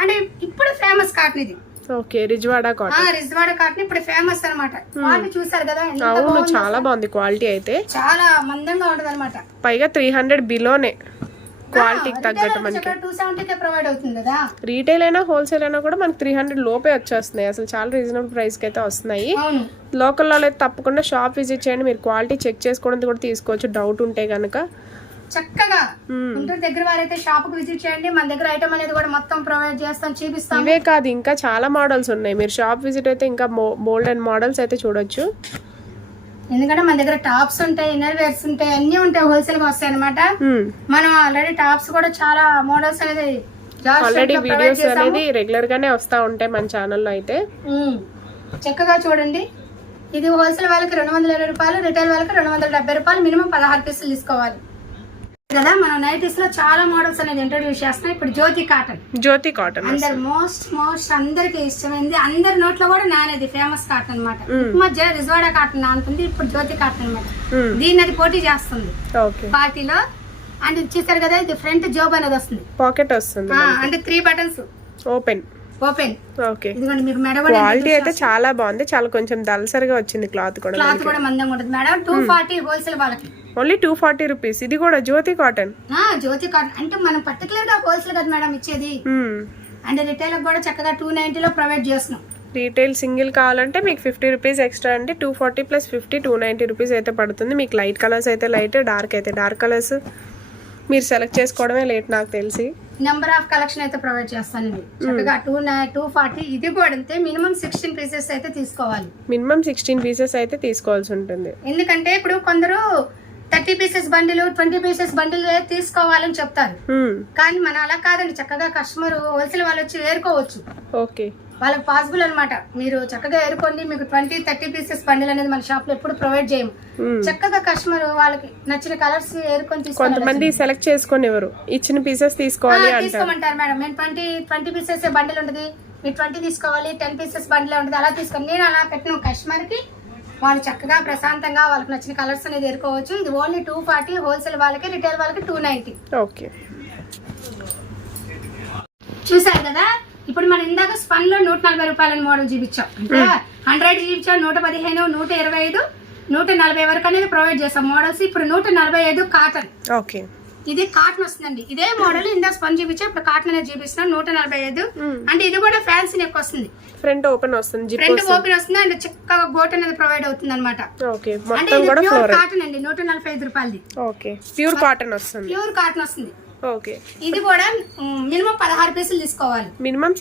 అంటే ఇప్పుడు ఫేమస్ కాటన్ ఇది. ఓకే, రిజ్వాడా కాటన్. రిజ్వాడా కాటన్ ఇప్పుడు ఫేమస్ అనమాట. క్వాలిటీ చూసారు కదా, అవును చాలా బాగుంది క్వాలిటీ, అయితే చాలా మందంగా ఉంటది అనమాట. పైగా 300 బిలోనే క్వాలిటీకి తగ్గట్టు మనకి 270 ప్రొవైడ్ అవుతుంది కదా. రీటైల్ అయినా హోల్సేల్ అయినా కూడా మనకి 300 లోపే వచ్చేస్తున్నాయి. అసలు చాలా రీజనబుల్ ప్రైస్ కి అయితే వస్తున్నాయి. లోకల్లో అయితే తప్పకుండా షాప్ విజిట్ చేయండి, మీరు క్వాలిటీ చెక్ చేసుకోవడం కూడా తీసుకోవచ్చు డౌట్ ఉంటే గనక. చక్కగా గుంటూరు దగ్గర వారైతే షాప్ కు విజిట్ చేయండి, మన దగ్గర ఐటమ్ అనేది కూడా మొత్తం ప్రొవైడ్ చేస్తాం, చూపిస్తాం. ఇవే కాదు ఇంకా చాలా మోడల్స్ ఉన్నాయి, మీరు షాప్ విజిట్ అయితే ఇంకా బోల్డ్ అండ్ మోడల్స్ అయితే చూడొచ్చు. ఎందుకంటే మన దగ్గర టాప్స్ ఉంటాయి, ఇన్నర్ వేర్స్ ఉంటాయి, అన్ని ఉంటాయి, హోల్సేల్ గా వస్తాయి అనమాట. మనం ఆల్రెడీ టాప్స్ కూడా చాలా మోడల్స్ అనేది ఆల్రెడీ వీడియోస్ అనేది రెగ్యులర్ గానే వస్తా ఉంటాయి మన ఛానల్లో అయితే. చక్కగా చూడండి, ఇది హోల్సేల్ వాళ్ళకి 220 రూపాయలు, రిటైల్ వాళ్ళకి 270 రూపాయలు, మినిమం 16 పీసులు తీసుకోవాలి కదా. మనం నైటీస్ లో చాలా మోడల్స్ అనేది ఇంట్రొడ్యూస్ చేస్తున్నాం. ఇప్పుడు జ్యోతి కాటన్ అందరు మోస్ట్ అందరికి ఇష్టమైంది, అందరి నోట్లో కూడా నానేది ఫేమస్ కాటన్ అనమాట. మధ్య రిజ్వాడా కాటన్ నానుతుంది, ఇప్పుడు జ్యోతి కాటన్ అనమాట. దీన్ని అది పోటీ చేస్తుంది పార్టీలో. అండ్ చూసారు కదా, ఇది ఫ్రంట్ జోబ్ అనేది వస్తుంది, పాకెట్ వస్తుంది, అంటే 3 బటన్స్ ఓపెన్. ఓకే, ఇదిగోండి మీకు మెడ క్వాలిటీ అయితే చాలా బాగుంది, చాలా కొంచెం దల్సరిగా వచ్చింది క్లాత్ కూడా మందంగా ఉంటుంది మేడం. 240 హోల్సేల్ వాళ్ళకి ఓన్లీ 240 రూపీస్. ఇది కూడా జ్యోతి కాటన్ అంటే మనం పర్టికులర్ గా హోల్సేల్ కదా మేడం ఇచ్చేది, అంటే రిటైల్ కూడా చక్కగా 290 లో ప్రొవైడ్ చేస్తున్నాం. రీటైల్ సింగిల్ కావాలంటే మీకు 50 రూపీస్ ఎక్స్ట్రా అండి, 240 + 50 290 రూపీస్ అయితే పడుతుంది. మీకు లైట్ కలర్స్ అయితే లైట్, డార్క్ అయితే డార్క్ కలర్స్ మీరు సెలెక్ట్ చేసుకోవడమే లేట్ నాకు తెలిసి. నెంబర్ ఆఫ్ కలెక్షన్ అయితే ప్రొవైడ్ చేస్తాను చక్కగా 240. ఇది కూడా అంతే, మినిమం 16 పీసెస్ అయితే తీసుకోవాలి, మినిమం 16 పీసెస్ అయితే తీసుకోవాల్సి ఉంటుంది. ఎందుకంటే ఇప్పుడు కొందరు 30 పీసెస్ బండిల్ 20 పీసెస్ బండిల్ తీసుకోవాలని చెప్తారు, కానీ మనం అలా కాదండి. చక్కగా కస్టమర్ హోల్సేల్ వాళ్ళు వచ్చి ఏరుకోవచ్చు, ఓకే, వాళ్ళకి పాసిబుల్ అనమాట. మీరు చక్కగా ఏరుకోండి, మీకు 20-30 పీసెస్ బండిల్ అనేది మన షాప్ లో ఎప్పుడు ప్రొవైడ్ చేయము. చక్కగా కస్టమర్ వాళ్ళకి నచ్చిన కలర్స్ ఏరుకొని తీసుకోవాలి. కొంతమంది సెలెక్ట్ చేసుకొని ఎవరు ఇచ్చిన పీసెస్ తీసుకోమంటారు మేడం. మేము 20 పీసెస్ బండిల్ ఉంటుంది, మీరు 20 తీసుకోవాలి, 10 పీసెస్ బండిల్ ఉంటుంది, అలా తీసుకోండి. నేను అలా పెట్టిన కస్టమర్ కి వాళ్ళు చక్కగా ప్రశాంతంగా వాళ్ళకి నచ్చిన కలర్స్ అనేది ఏరుకోవచ్చు. ఇది ఓన్లీ 240 హోల్సేల్ వాళ్ళకి, రిటైల్ వాళ్ళకి 290. ఓకే, చూసారు కదా. ఇప్పుడు మనం ఇందాక స్పన్ లో 140 రూపాయల మోడల్ చూపించాం, అంటే 100 చూపించాం, 115, 125, 140 వరకు అనేది ప్రొవైడ్ చేస్తాం మోడల్స్. ఇప్పుడు 145 కాటన్. ఓకే, ఇది కాటన్ వస్తుందండి, ఇదే మోడల్ ఇందాక స్పన్ చూపించాం, ఇప్పుడు కాటన్ అనేది చూపిస్తున్నాం. 145 అంటే ఇది కూడా ఫ్యాన్సీ నెక్ వస్తుంది, ఫ్రంట్ ఓపెన్ వస్తుంది, అండ్ చక్కగా గోట్ అనేది ప్రొవైడ్ అవుతుంది అనమాట. అంటే ఇది ప్యూర్ కాటన్ అండి, 145 రూపాయలది. ఓకే, ప్యూర్ కాటన్ వస్తుంది, ఓకే. ఇది కూడా మినిమం 16 పీసులు తీసుకోవాలి, మినిమం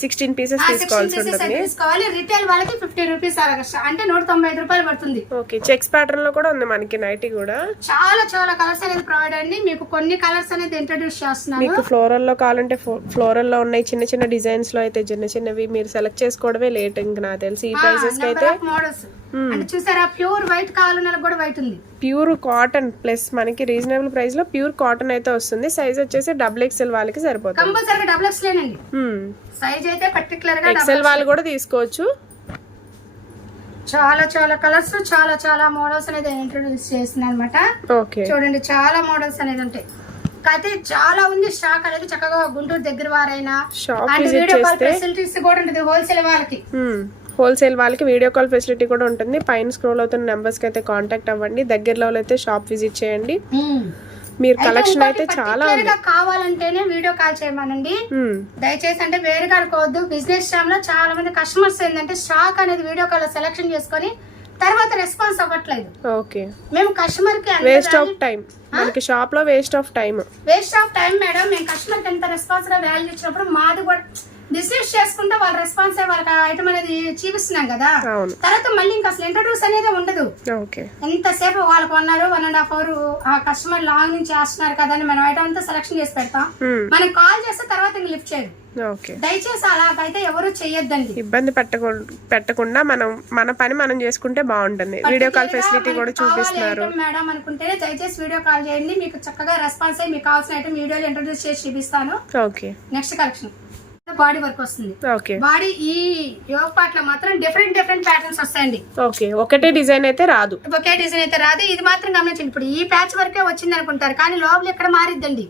16 పీసెస్ తీసుకోవాలి. రిటైల్ వాళ్ళకి 50 రూపీస్, అంటే 195 రూపాయలు పడుతుంది. ఓకే, చెక్స్ ప్యాటర్న్ లో కూడా ఉంది మనకి నైటీ కూడా. చాలా కలర్స్ అనేది ప్రొవైడ్ అండి. మీకు కొన్ని కలర్స్ అనేది ఇంట్రొడ్యూస్ చేస్తున్నాను. మీకు ఫ్లోరల్ లో కావాలంటే ఫ్లోరల్ లో ఉన్నాయి, చిన్న డిజైన్స్ లో అయితే చిన్నవి మీరు సెలెక్ట్ చేసుకోవడమే లేట్. ఇంకా నాకు తెలిసి ఈ ప్రైసెస్ కి అయితే మోడల్స్ అంటే చూసారా, ప్యూర్ వైట్ కావాలన్నా కూడా వైట్ ఉంది, ప్యూర్ కాటన్ ప్లస్ మనకి రీజనబుల్ ప్రైస్ లో ప్యూర్ కాటన్ అయితే వస్తుంది. సైజ్ వచ్చేసి XXL వాళ్ళకి సరిపోతుంది, కంపల్సరీగా XXL అండి. సైజ్ అయితే పర్టికులర్ గా XL వాళ్ళు కూడా తీసుకోవచ్చు. చాలా కలర్స్, చాలా మోడల్స్ అనేది ఇంట్రొడ్యూస్ చేస్తున్నాను అనమాట. చూడండి, చాలా మోడల్స్ అనేది ఉంటాయి. అయితే చాలా ఉంది స్టాక్ అనేది. చక్కగా గుంటూరు దగ్గర వారైనా వీడియో కాల్ ఫెసిలిటీస్ కూడా ఉంటుంది హోల్సేల్ వాళ్ళకి వీడియో కాల్ ఫెసిలిటీ కూడా ఉంటుంది. పైన స్క్రోల్ అవుతున్న నెంబర్స్ కి అయితే కాంటాక్ట్ అవ్వండి. దగ్గరలో అయితే షాప్ విజిట్ చేయండి. మీరు కలెక్షన్ అయితే చాలా కావాలంటేనే వీడియో కాల్ చేయమనండి దయచేసి. అంటే వేరుగా అనుకోవద్దు. బిజినెస్ టైమ్ లో చాలా మంది కస్టమర్స్ ఏంటంటే స్టాక్ అనేది వీడియో కాల్ సెలెక్షన్ చేసుకొని తర్వాత రెస్పాన్స్ అవ్వట్లేదు. ఓకే, మేము కస్టమర్ కి వేస్ట్ ఆఫ్ టైం, మనకి షాప్ లో వేస్ట్ ఆఫ్ టైం మేడం. మేము కస్టమర్ కి ఎంత రెస్పాన్స్ గా వాల్యూ ఇచ్చినప్పుడు మాది కూడా బిజినెస్ చేసుకుంటే వాళ్ళ రెస్పాన్స్ వాళ్ళకి ఐటమ్ అనేది చూపిస్తున్నాం కదా. తర్వాత మళ్ళీ ఇంకా అసలు ఇంట్రడ్యూస్ అనేది ఉండదు. ఎంతసేపు వాళ్ళకి 1 hour 1.5 hour ఆ కస్టమర్ లాంగ్ నుంచి చేస్తున్నారు కదా అని మనం ఐటమ్ అంతా సెలెక్షన్ చేసి పెడతాం. మనం కాల్ చేస్తే తర్వాత ఇంక లిఫ్ట్ చేయరు. దయచేసి అలాగైతే ఎవరు చెయ్యొద్దండి. ఇబ్బంది పెట్టకుండా మనం మన పని మనం చేసుకుంటే బాగుంటుంది. వీడియో కాల్ ఫెసిలిటీ కూడా చూపిస్తున్నారు మేడం అనుకుంటే దయచేసి వీడియో కాల్ చేయండి. మీకు చక్కగా రెస్పాన్స్ అయ్యి మీకు కావాల్సిన ఐటమ్ వీడియోలో ఇంట్రడ్యూస్ చేసి చూపిస్తాను. Okay, next collection body work వస్తుంది. బాడీ ఈ యోగ పార్ట్ లో మాత్రం డిఫరెంట్ ప్యాటర్న్స్ వస్తాయండి. ఓకే, ఒకటే డిజైన్ అయితే రాదు. ఇది మాత్రం గమనించండి. ఇప్పుడు ఈ ప్యాచ్ వర్కే వచ్చింది అనుకుంటారు కానీ లోపల ఎక్కడ మారిద్దండి.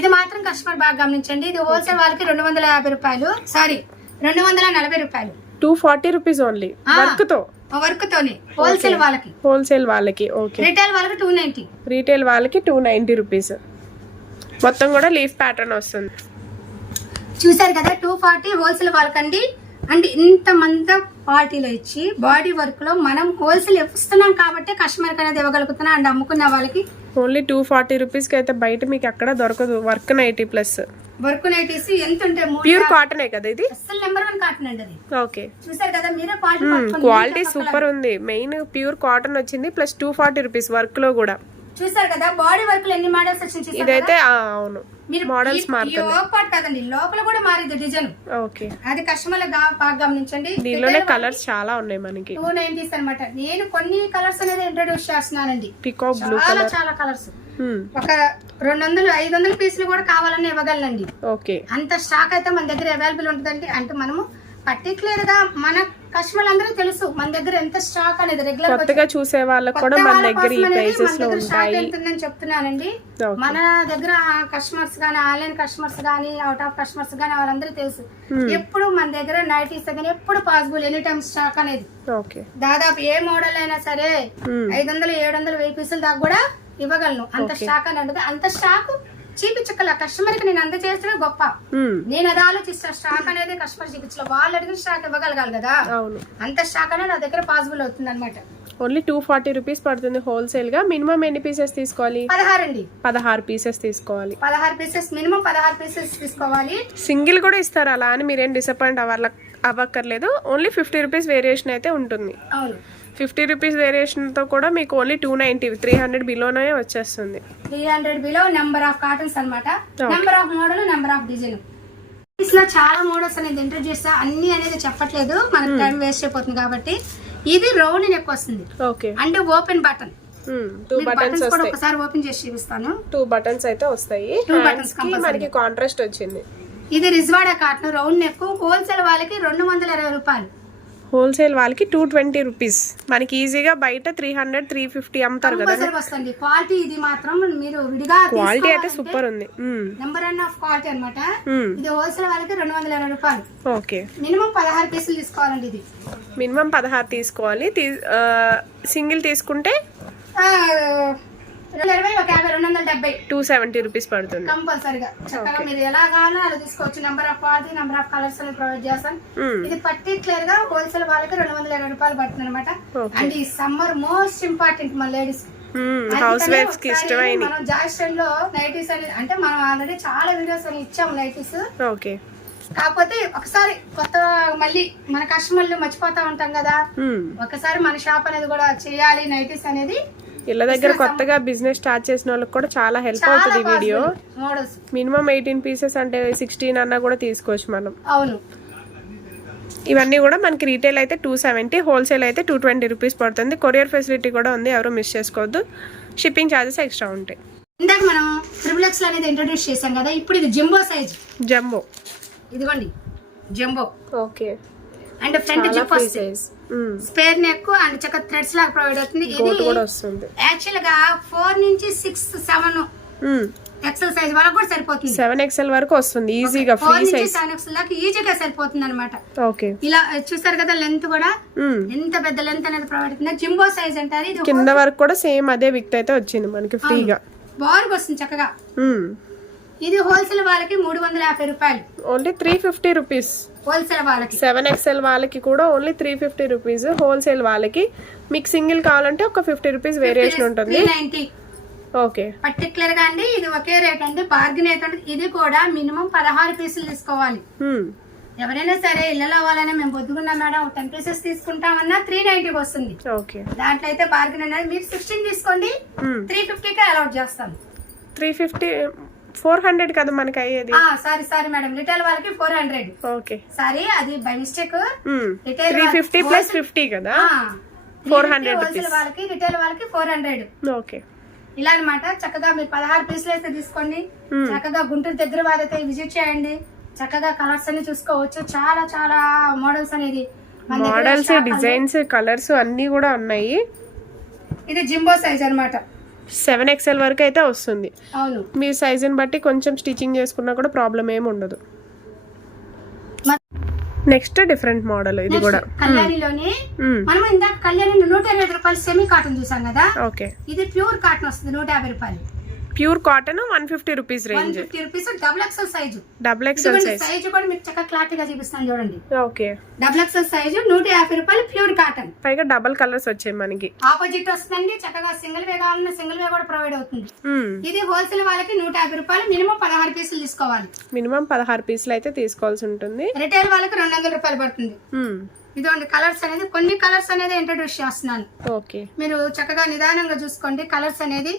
ఇది మాత్రం కస్టమర్ బాగా గమనించండి. ఇది హోల్సేల్ వాళ్ళకి 250 రూపాయలు, సారీ 240 రూపాయలు, 240 రూపీస్ ఓన్లీ వర్క్ తోనే హోల్సేల్ వాళ్ళకి. ఓకే, రిటైల్ వాళ్ళకి 290, రీటైల్ వాళ్ళకి 290 రూపీస్. మొత్తం కూడా లీఫ్ ప్యాటర్న్ వస్తుంది. చూసారు కదా 240 హోల్సేల్ వాళ్ళకండి. అండ్ ఇంతమంది క్వాలిటీలో ఇచ్చి బాడీ వర్క్ లో మనం హోల్సేల్ ఇస్తున్నాం కాబట్టి కస్టమర్ అనేది ఇవ్వగలుగుతున్నాం. అండ్ అమ్ముకున్న వాళ్ళకి ఓన్లీ 240 రూపీస్ కి అయితే బయట మీకు ఎక్కడ దొరకదు. Work nightie plus work nighties ఎంత ఉంటాయి? ప్యూర్ కాటన్ కదా ఇది. అసలు నెంబర్ 1 కాటన్ అండి అది. ఓకే, చూసారు కదా మీరే క్వాలిటీ సూపర్ ఉంది. మెయిన్ ప్యూర్ కాటన్ వచ్చింది ప్లస్ 240 రూపీస్ వర్క్ లో కూడా. చూసారు కదా బాడీ వర్క్ లో ఎన్ని మోడల్స్ వచ్చింది. ఇదైతే అవును మోడల్స్ మారుతుంది. లోపల కూడా మారింది డిజైన్. ఓకే, అది కస్టమర్ బాగా గమనించండి. దీనిలోనే కలర్స్ చాలా ఉన్నాయి మనకి. 290 అన్నమాట. నేను కొన్ని కలర్స్ అనేది ఇంట్రొడ్యూస్ చేస్తున్నానండి. పికాక్ బ్లూ కలర్, చాలా కలర్స్. ఒక 200-500 పీసులు కూడా కావాలని ఇవ్వగలనండి. ఓకే, అంత స్టాక్ అయితే మన దగ్గర అవైలబుల్ ఉంటుందండి. అంటే మనము పర్టికులర్ గా మన కస్టమర్ అందరూ తెలుసు మన దగ్గర ఎంత స్టాక్ అనేది రెగ్యులర్ కొత్తగా చూసే వాళ్ళకి కూడా మన దగ్గర ఈ ప్రైసెస్ లో ఉంటాయి ఉంటుందని చెప్తున్నానండి. మన దగ్గర కస్టమర్స్ గానీ, ఆన్లైన్ కస్టమర్స్ గానీ, అవుట్ ఆఫ్ కస్టమర్స్ గానీ వాళ్ళందరూ తెలుసు. ఎప్పుడు మన దగ్గర నైటీస్ కానీ ఎప్పుడు పాసిబుల్ ఎనీ టైమ్ స్టాక్ అనేది. దాదాపు ఏ మోడల్ అయినా సరే 500, 700, 1000 పీసుల దాకా కూడా ఇవ్వగలను. అంత స్టాక్ అనేది. అంత స్టాక్ చూపించగల కస్టమర్ కి నేను అందజేస్తే గొప్ప. నేను అది ఆలోచిస్తా. స్టాక్ అనేది కస్టమర్ చూపించాలి, వాళ్ళు అడిగిన స్టాక్ ఇవ్వగలగాలి కదా. అంత స్టాక్ అనేది నా దగ్గర పాసిబుల్ అవుతుంది అనమాట. ఓన్లీ 240 రూపీస్ పడుతుంది హోల్సేల్ గా. మినిమం ఎన్ని పీసెస్ తీసుకోవాలి? 16 అండి. 16 పీసెస్ తీసుకోవాలి. 16 పీసెస్ మినిమం 16 పీసెస్ తీసుకోవాలి. సింగిల్ కూడా ఇస్తారు అలా అని మీరేం డిసప్పాయింట్ అవ్వక్కర్లేదు. ఓన్లీ 50 రూపీస్ వేరియేషన్ అయితే ఉంటుంది. అవును, 50 రూపీస్ వేరియేషన్ తో కూడా మీకు ఓన్లీ 290, 300 బిలోనే వచ్చేస్తుంది. 300 బిలో నెంబర్ ఆఫ్ కాటన్స్ అన్నమాట. Number of model, number of design. లో చాలా మోడల్స్ అనేది ఇంట్రడ్యూస్ చేస్తా. అన్ని అనేది చెప్పట్లేదు, మనకు టైం వేస్ట్ అయిపోతుంది కాబట్టి. ఇది రౌండ్ నెక్ వస్తుంది. ఓకే, అంటే ఓపెన్ బటన్. 2 బటన్స్ వస్తాయి. ఒకసారి ఓపెన్ చేసి చూపిస్తాను. 2 బటన్స్ అయితే వస్తాయి. మనకి కాంట్రాస్ట్ వచ్చింది. ఇది రిజ్వాడా కాటన్ రౌండ్ నెక్. హోల్సేల్ వాళ్ళకి 220 రూపాయలు, హోల్సేల్ వాళ్ళకి 220 రూపీస్. మనకి ఈజీగా బయట 300, 350 అమ్ముతారు కదా. క్వాలిటీ ఇది మాత్రం మీరు విడిగా క్వాలిటీ అయితే సూపర్ ఉంది. నెంబర్ 1 ఆఫ్ క్వాలిటీ అన్నమాట. ఇది హోల్సేల్ వాళ్ళకి 220 రూపాయలు. ఓకే, మినిమం 16 పీసులు తీసుకోవాలండి. ఇది మినిమం 16 తీసుకోవాలి. సింగిల్ తీసుకుంటే 270 రూపీస్ పడుతుంది కంపల్సరీగా. చక్కగా మీరు ఎలా కావాలో అలా తీసుకోవచ్చు. Number of quality, number of colours provide చేస్తాను. ఇది పర్టికులర్ గా హోల్సేల్ వాళ్ళకి 220 రూపాయలు పడుతుంది అనమాట. అండ్ ఈ సమ్మర్ మోస్ట్ ఇంపార్టెంట్ మన లేడీస్ హౌస్ వైఫ్స్ కి ఇష్టమైన. మనం జాస్టన్ లో నైటీస్ అనేది అంటే మనం ఆల్రెడీ చాలా వీడియోస్ అని ఇచ్చాము నైటీస్. ఓకే, కాకపోతే ఒకసారి కొత్త మళ్ళీ మన కస్టమర్లు మర్చిపోతా ఉంటాం కదా. ఒకసారి మన షాప్ అనేది కూడా చేయాలి నైటీస్ అనేది. ఇళ్ళ దగ్గర కొత్తగా బిజినెస్ స్టార్ట్ చేసిన వాళ్ళకి కూడా చాలా హెల్ప్ అవుతుంది వీడియో. మినిమం 18 పీసెస్ అంటే 16 అన్నా కూడా తీసుకోవచ్చు మనం. అవును, ఇవన్నీ కూడా మనకి రీటైల్ అయితే 270, హోల్సేల్ అయితే 220 రూపీస్ పడుతుంది. కొరియర్ ఫెసిలిటీ కూడా ఉంది, ఎవరు మిస్ చేసుకోవద్దు. షిప్పింగ్ ఛార్జెస్ ఎక్స్ట్రా ఉంటాయి. ఇందాక మనం XXL అనేది ఇంట్రొడ్యూస్ చేసాం కదా. ఇప్పుడు ఇది జంబో సైజ్. జంబో, ఇదిగోండి jumbo. Okay, and front zip వస్తుంది. స్పేర్ నెక్ అండ్ చక్క థ్రెడ్స్ లాగా ప్రొవైడ్ అవుతుంది. ఇది యాక్చువల్ గా 4 నుంచి 6, 7 ఎక్సెల్ సైజ్ వరకు కూడా సరిపోతుంది. 7XL వరకు వస్తుంది ఈజీగా. ఫ్రీ సైజ్ 7XL దాకా ఈజీగా సరిపోతుంది అనమాట. ఓకే, ఇలా చూసారు కదా లెంత్ కూడా ఎంత పెద్ద లెంత్ అనేది ప్రొవైడ్ అవుతుంది. జింబో సైజ్ అంటారు. ఇది కింద వరకు కూడా సేమ్ అదే విత్ అయితే వచ్చింది మనకి ఫ్రీగా. బార్గా వస్తుంది చక్కగా. ఇది హోల్సేల్ వాళ్ళకి 350 రూపాయలు. ఓన్లీ 350 రూపీస్ హోల్సేల్ వాళ్ళకి. 7XL వాళ్ళకి కూడా ఓన్లీ 350 రూపీస్. హోల్సేల్ వాళ్ళకి మీకు సింగిల్ కావాలంటే ఒక 50 రూపీస్ వేరియేషన్ ఉంటుంది. 390 ఓకే. పర్టికులర్ గా అండి ఇది ఒకే రేట్ అండి. బార్గెన్ అయితే ఇది కూడా మినిమం 16 పీసులు తీసుకోవాలి. ఎవరైనా సరే ఇళ్ళలో అవ్వాలన్నా మేము పొద్దుకున్నాం మేడం 10 పీసెస్ తీసుకుంటామన్నా 390 వస్తుంది. ఓకే. దాంట్లో అయితే బార్గెన్ అనేది మీరు 16 తీసుకోండి 350 కే అలౌట్ చేస్తాం. 350 400 కదా మనకి అయ్యేది. సారీ మేడం రిటైల్ వాళ్ళకి 400. ఓకే. సారీ అది బై మిస్టేక్. 350 ప్లస్ 50 కదా 400 హోల్సేల్ వాళ్ళకి రిటైల్ వాళ్ళకి 400. ఓకే. ఇలా అన్నమాట. చక్కగా మీరు 16 పీసులు అయితే తీసుకోండి. చక్కగా గుంటూరు దగ్గర వాళ్ళైతే విజిట్ చేయండి. చక్కగా కలర్స్ అన్ని చూసుకోవచ్చు. చాలా చాలా మోడల్స్ అనేది మోడల్స్ డిజైన్స్ కలర్స్ అన్ని కూడా ఉన్నాయి. ఇది జింబో సైజ్ అన్నమాట. 7XL వరకు అయితే వస్తుంది. అవును. మీ సైజుని బట్టి కొంచెం స్టిచ్చింగ్ చేసుకున్నా కూడా ప్రాబ్లం ఏమి ఉండదు. నెక్స్ట్ డిఫరెంట్ మోడల్ ఇది కూడా కళ్యాణిలోనే మనం ఇందాక కళ్యాణి 120 రూపాయలు సెమీ కాటన్ చూసాం కదా. ఓకే. ఇది ప్యూర్ కాటన్ వస్తుంది 150 రూపాయలు. Pure cotton 150 rupees range. 150 rupees double XL size. Double XL size కూడా మీకు చక్కగా క్లారిటీగా చూపిస్తాను చూడండి. ఓకే. డబుల్ ఎక్సెల్ సైజు 150 రూపాయలు ప్యూర్ కాటన్. పైగా డబుల్ కలర్స్ వచ్చాయి మనకి. ఆపోజిట్ వస్తుందండి. చక్కగా సింగిల్ వే కావాలన్నా సింగిల్ వే కూడా ప్రొవైడ్ అవుతుంది. ఇది హోల్సేల్ వాళ్ళకి 150 రూపాయలు మినిమం 16 పీసులు తీసుకోవాలి. మినిమం 16 పీసులు అయితే తీసుకోవాల్సి ఉంటుంది. రిటైల్ వాళ్ళకి 200 రూపాయలు పడుతుంది. ఇదిగోండి కలర్స్ అనేది కొన్ని కలర్స్ అనేది ఇంట్రొడ్యూస్ చేస్తున్నాను. ఓకే. మీరు చక్కగా నిదానంగా చూసుకోండి. కలర్స్ అనేది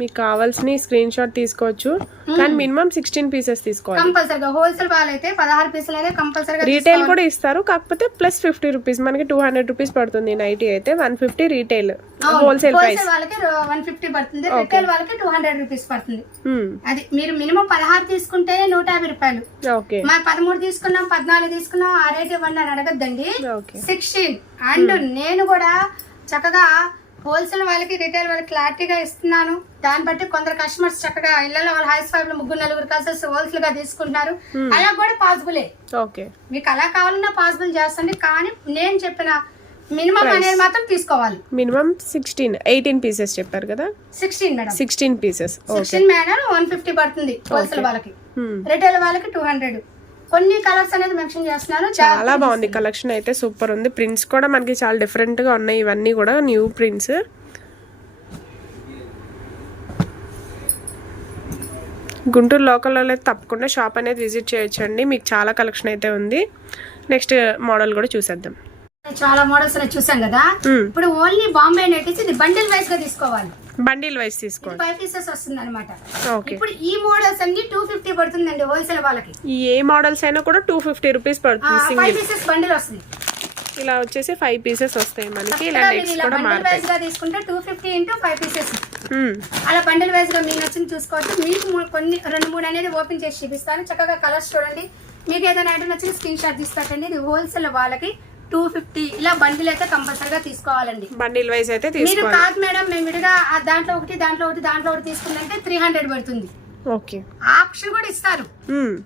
మీకు కావాల్సిన స్క్రీన్ షాట్ తీసుకోవచ్చు. కానీ మినిమం 16 పీసెస్ తీసుకోవాలి కంపల్సరీగా. హోల్సేల్ వాళ్ళైతే 16 పీసులు అయితే కంపల్సరీగా. రీటైల్ కూడా ఇస్తారు కాకపోతే ప్లస్ 50 రూపీస్ మనకి 200 రూపీస్ పడుతుంది. నైటీ అయితే 150 రీటైల్. హోల్సేల్ ప్రైస్ వాళ్ళకి 150 పడుతుంది. రిటైల్ వాళ్ళకి 200 రూపీస్ పడుతుంది. అది మీరు మినిమం 16 తీసుకుంటేనే 150 రూపాయలు. ఓకే. మరి 13 తీసుకున్నాం 14 తీసుకున్నాం ఆ రేట్ ఇవ్వండి అని అడగద్దండి. 16 అండ్ నేను కూడా చక్కగా హోల్సేల్ వాళ్ళకి రిటైల్ వాళ్ళకి క్లారిటీగా ఇస్తున్నాను. దాన్ని బట్టి కొందరు కస్టమర్స్ చక్కగా ఇళ్లలో వాళ్ళ హౌస్ వైఫ్ లో 3-4 కలిసి హోల్సేల్ గా తీసుకుంటున్నారు. అలా కూడా పాసిబులే. ఓకే. మీకు అలా కావాలన్నా పాసిబుల్ చేస్తుంది. కానీ నేను చెప్పిన మినిమం అనేది మాత్రం తీసుకోవాలి. మినిమం 18 పీసెస్ చెప్పారు కదా. 16 మేడం. 16 పీసెస్. 16 మేడం 150 పడుతుంది హోల్సేల్ వాళ్ళకి. రిటైల్ వాళ్ళకి 200. కొన్ని కలర్స్ అనేది మెన్షన్ చేస్తున్నారు. చాలా బాగుంది కలెక్షన్ అయితే సూపర్ ఉంది. ప్రింట్స్ కూడా మనకి చాలా డిఫరెంట్ గా ఉన్నాయి. ఇవన్నీ కూడా న్యూ ప్రింట్స్. గుంటూరు లోకల్లో అయితే తప్పకుండా షాప్ అనేది విజిట్ చేయొచ్చండి. మీకు చాలా కలెక్షన్ అయితే ఉంది. నెక్స్ట్ మోడల్ కూడా చూసేద్దాం. చాలా మోడల్స్ చూసాం కదా. ఇప్పుడు ఓన్లీ బాంబే నెట్ ఇది బండిల్ వైస్ గా తీసుకోవాలి. బండిల్ వైస్ తీసుకోవాలి. 5 పీసెస్ వస్తుంది అనమాట. ఓకే. ఇప్పుడు ఈ మోడల్స్ అన్ని 250 పడుతుందండి హోల్సేల్ వాళ్ళకి. ఏ మోడల్స్ అయినా కూడా 250 రూపీస్ పడుతుంది. 5 పీసెస్ బండిల్ వస్తుంది. ఇలా వచ్చేసి 5 పీసెస్ వస్తాయి మనకి. ఇలా నెక్స్ట్ కూడా బండిల్ వైస్ గా తీసుకుంటే 250 ఇంటూ 5 పీసెస్. అలా బండిల్ వైస్ గా మీకు నచ్చింది చూసుకోవచ్చు. మీకు కొన్ని 2-3 అనేది ఓపెన్ చేసి చూపిస్తాను. చక్కగా కలర్స్ చూడండి. మీకు ఏదైనా ఐటమ్ నచ్చిన స్క్రీన్ షాట్ తీసుకోండి. ఇది హోల్సేల్ వాళ్ళకి 250. ఇలా బండిల్ అయితే కంపల్సరీగా తీసుకోవాలండి. బండిల్ వైస్ అయితే మీరు కాదు మేడం మేము విడిగా దాంట్లో ఒకటి తీసుకుందంటే 300 పడుతుంది. ఓకే. ఆప్షన్ కూడా ఇస్తారు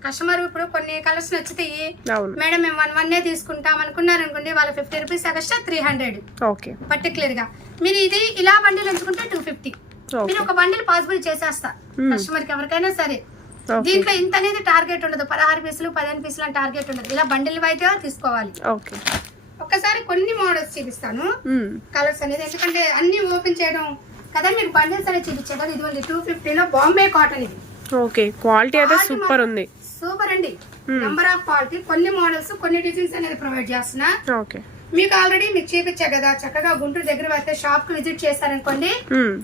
కస్టమర్. ఇప్పుడు కొన్ని కలర్స్ నచ్చుతాయి మేడం మేము 1 తీసుకుంటాం అనుకున్నారు అనుకోండి వాళ్ళ 50 రూపీస్ ఎక్స్ట్రా 300. ఓకే. పర్టికులర్ గా మీరు ఇది ఇలా బండిల్ ఎంచుకుంటే 250. మీరు ఒక బండిల్ పాసిబుల్ చేసేస్తా కస్టమర్ కి ఎవరికైనా సరే. దీంట్లో ఇంత అనేది టార్గెట్ ఉండదు. 16 పీసులు 15 పీసులు అని టార్గెట్ ఉండదు. ఇలా బండిల్ అయితే తీసుకోవాలి. ఓకే. ఒక్కసారి కొన్ని మోడల్స్ చూపిస్తాను కలర్స్ అనేది. ఎందుకంటే అన్ని ఓపెన్ చేయడం కదా మీరు బండిల్స్ అనేది చూపించారు కదా. ఇదిగోండి 250 లో బాంబే కాటన్ ఇది. ఓకే. క్వాలిటీ అయితే సూపర్ ఉంది. సూపర్ అండి. Number of quality. కొన్ని మోడల్స్ కొన్ని డిజైన్స్ అనేది ప్రొవైడ్ చేస్తున్నా. ఓకే. మీకు ఆల్రెడీ మీకు చూపించా కదా. చక్కగా గుంటూరు దగ్గర అయితే షాప్ కి విజిట్ చేస్తారనుకోండి.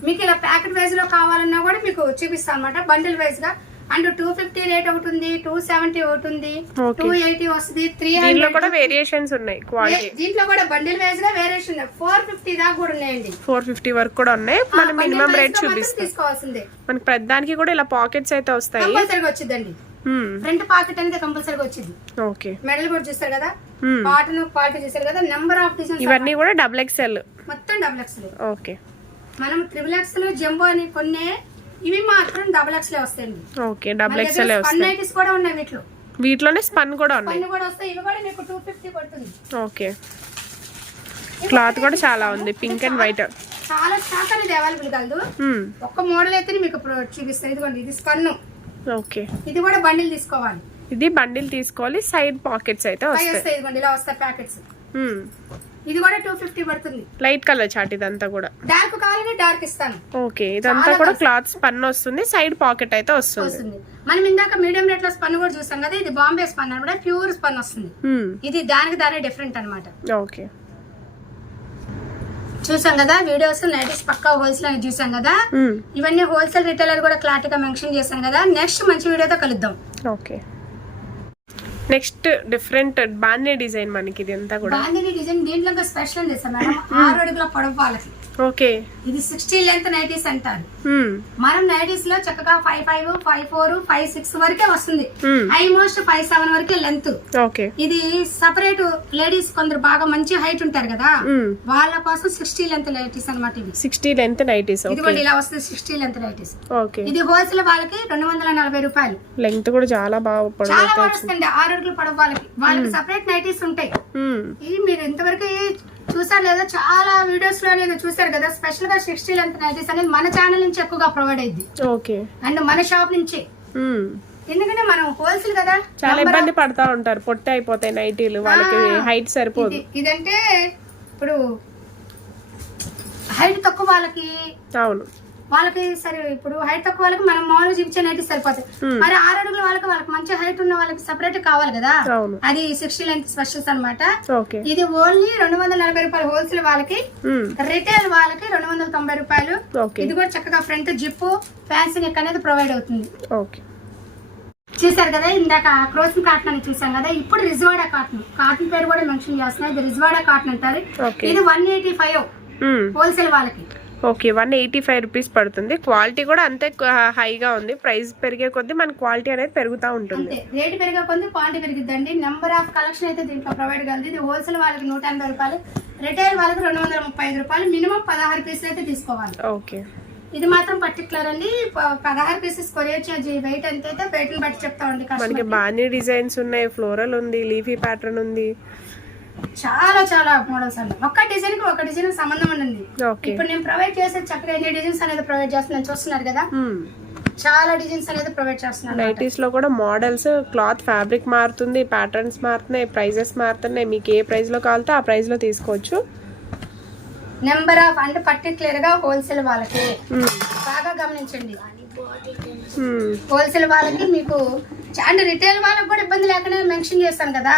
మీకు ఇలా ప్యాకెట్ వైజ్ లో కావాలన్నా కూడా మీకు చూపిస్తాను అనమాట బండిల్ వైజ్ గా. అండ్ 250 రేట్ ఒకటి ఉంది, 270 ఒకటి ఉంది, 280 వస్తుంది, 300 కూడా వేరియేషన్స్ ఉన్నాయి. క్వాలిటీ దీంట్లో కూడా బండిల్ వైజ్ గా వేరియేషన్ ఉన్నాయి. 450 దాకా కూడా ఉన్నాయండి. 450 వరకు కూడా ఉన్నాయి. మనం మినిమం రేట్ చూపిస్తాం. తీసుకోవాల్సిందే. మనకి ప్రతిదానికి కూడా ఇలా పాకెట్స్ అయితే వస్తాయి. కంపల్సరీగా వచ్చిందండి. ఫ్రంట్ పాకెట్ అనేది కంపల్సరీగా వచ్చింది. ఓకే. మెడల్ కూడా చూస్తారు కదా. కాటన్ క్వాలిటీ చూసారు కదా. నెంబర్ ఆఫ్ డిజైన్స్ ఇవన్నీ కూడా డబుల్ ఎక్స్ఎల్. మొత్తం డబుల్ ఎక్స్ఎల్. ఓకే. మనం ట్రిపుల్ ఎక్స్ఎల్ జంబో అని కొన్ని ఇవి మాత్రం డబుల్ ఎక్స్ఎల్ వస్తాయండి. ఓకే. డబుల్ ఎక్స్ఎల్ వస్తాయి. కూడా ఉన్నాయి వీటిలో. వీటిలోనే స్పన్ కూడా ఉన్నాయి. స్పన్ కూడా వస్తాయి. ఇవి కూడా మీకు 250 పడుతుంది. ఓకే. క్లాత్ కూడా చాలా ఉంది. Pink and white. చాలా స్టాక్ అనేది అవైలబుల్ కలదు. ఒక్క మోడల్ అయితే మీకు చూపిస్తాను. ఇదిగోండి ఇది స్పన్. ఓకే. ఇది కూడా బండిల్ తీసుకోవాలి. ఇది బండిల్ తీసుకోవాలి. సైడ్ పాకెట్స్ అయితే వస్తాయి. ఇదిగోండి ఇలా వస్తాయి ప్యాకెట్స్. ఇది కూడా 250 పడుతుంది. లైట్ కలర్ చాట్ ఇదంతా కూడా. డార్క్ కావాలంటే డార్క్ ఇస్తాను. ఓకే, ఇదంతా కూడా క్లాత్ స్పన్ వస్తుంది, సైడ్ పాకెట్ అయితే వస్తుంది. మనం ఇందాక మీడియం రేట్ లో స్పన్ కూడా చూసాం కదా, ఇది బాంబే స్పన్ అన్నమాట, ప్యూర్ స్పన్ వస్తుంది. ఇది దానికి డిఫరెంట్ అన్నమాట. ఓకే, చూసాం కదా వీడియోస్, నైటీస్ పక్కా హోల్సేల్ అని చూసాం కదా. ఇవన్నీ హోల్సేల్ రిటైలర్ కూడా క్లారిటీగా మెన్షన్ చేశాం కదా. నెక్స్ట్ మంచి వీడియోతో కలుద్దాం. ఓకే, నెక్స్ట్ డిఫరెంట్ బాందీ డిజైన్ మనకి ఇది అంతా కూడా. బాందీ డిజైన్ దీంట్లో స్పెషల్ చేస్తాం మేడం, 6 అడుగుల పొడవు వాళ్ళకి. ఓకే, ఇది 60 లెంత్ నైటీస్ అంటారు. మనం నైటీస్ లో చక్కగా 5'5", 5'4", 5'6" వరకే వస్తుంది, ఆల్మోస్ట్ 5'7" వరకే లెంత్. ఓకే, ఇది సపరేట్ లేడీస్ కొందరు బాగా మంచి హైట్ ఉంటారు కదా, వాళ్ళ కోసం 60 లెంత్ నైటీస్ అన్నమాట. ఇవి 60 లెంత్ నైటీస్. ఇది కూడా ఇలా వస్తుంది 60 లెంత్ నైటీస్. ఓకే, ఇది హోల్సేల్ వాళ్ళకి 240 రూపాయలు. లెంత్ కూడా చాలా బాగా చాలా బాగా వస్తుంది. 6 అడుగుల పొడవు వాళ్ళకి సపరేట్ నైటీస్ ఉంటాయి. ఇది మీరు ఇంతవరకు చూసారు లేదా, చాలా వీడియోస్ లో నేను చూసారు కదా. స్పెషల్ గా 60 లెంత్ నైటీస్ అనేది మన ఛానల్ నుంచి ఎక్కువగా ప్రొవైడ్ అయింది. ఓకే, అండ్ మన షాప్ నుంచి. ఎందుకంటే మనం హోల్సేల్ కదా, చాలా ఇబ్బంది పడతా ఉంటారు, పొట్టి అయిపోతాయి నైటీలు, వాళ్ళకి హైట్ సరిపోదు. ఇదంటే ఇప్పుడు హైట్ తక్కువ వాళ్ళకి, అవును సరే ఇప్పుడు హైట్ తక్కువ వాళ్ళకి మనం మామూలుగా చూపించే నైటీస్ సరిపోతాయి. మరి 6 అడుగుల వాళ్ళకి మంచి హైట్ ఉన్న వాళ్ళకి సపరేట్ కావాలి కదా, అది 60 లెంత్ స్పెషల్స్ అన్నమాట. ఇది ఓన్లీ 240 రూపాయలు హోల్సేల్ వాళ్ళకి, రిటైల్ వాళ్ళకి 290 రూపాయలు. ఇది కూడా చక్కగా ఫ్రంట్ జిప్, ఫ్యాన్సీ నెక్ అనేది ప్రొవైడ్ అవుతుంది. చూసారు కదా, ఇందాక క్రోసిన్ కాటన్ అని చూసాం కదా, ఇప్పుడు రిజ్వాడా కాటన్ పేరు కూడా మెన్షన్ చేస్తున్నాయి. ఇది రిజ్వాడా కాటన్ అంటారు. ఇది 185 హోల్సేల్ వాళ్ళకి. ఓకే, 185 రూపీస్ పడుతుంది. క్వాలిటీ కూడా అంతే హైగా ఉంది. ప్రైస్ పెరిగే కొద్దీ మన క్వాలిటీ అనేది పెరుగుతూ ఉంటుంది. రేట్ పెరిగే కొద్దీ క్వాలిటీ పెరిగిద్దండి. నెంబర్ ఆఫ్ కలెక్షన్ అయితే దీంట్లో ప్రొవైడ్ కాదు. ఇది హోల్సేల్ వాళ్ళకి 180 రూపాయలు, రిటైల్ వాళ్ళకి 235 రూపాయలు. మినిమం 16 పీసులు అయితే తీసుకోవాలి. ఓకే, ఇది మాత్రం పర్టికులర్ అండి, 16 పీసెస్ కొరియర్ చార్జ్. వెయిట్ ఎంత అయితే వెయిట్ ని బట్టి చెప్తా ఉంది. మనకి బానీ డిజైన్స్ ఉన్నాయి, ఫ్లోరల్ ఉంది, లీఫీ ప్యాటర్న్ ఉంది, చాలా చాలా మోడల్స్ అండి. ఒక డిజైన్ కి ఒక డిజైన్ సంబంధం ఉండండి. ఇప్పుడు నేను ప్రొవైడ్ చేసే చక్కగా ఎన్ని డిజైన్స్ అనేది ప్రొవైడ్ చేస్తున్నాను చూస్తున్నారు కదా, చాలా డిజైన్స్ అనేది ప్రొవైడ్ చేస్తున్నాను. నైటీస్ లో కూడా మోడల్స్, క్లాత్ ఫ్యాబ్రిక్ మారుతుంది, ప్యాటర్న్స్ మారుతున్నాయి, ప్రైజెస్ మారుతున్నాయి. మీకు ఏ ప్రైస్ లో కావాలంటే ఆ ప్రైస్ లో తీసుకోవచ్చు. నెంబర్ ఆఫ్ అంటే పర్టికులర్ గా హోల్సేల్ వాళ్ళకి బాగా గమనించండి. హోల్సేల్ వాళ్ళకి మీకు అంటే రిటైల్ వాళ్ళకి కూడా ఇబ్బంది లేకుండా మెన్షన్ చేస్తాను కదా,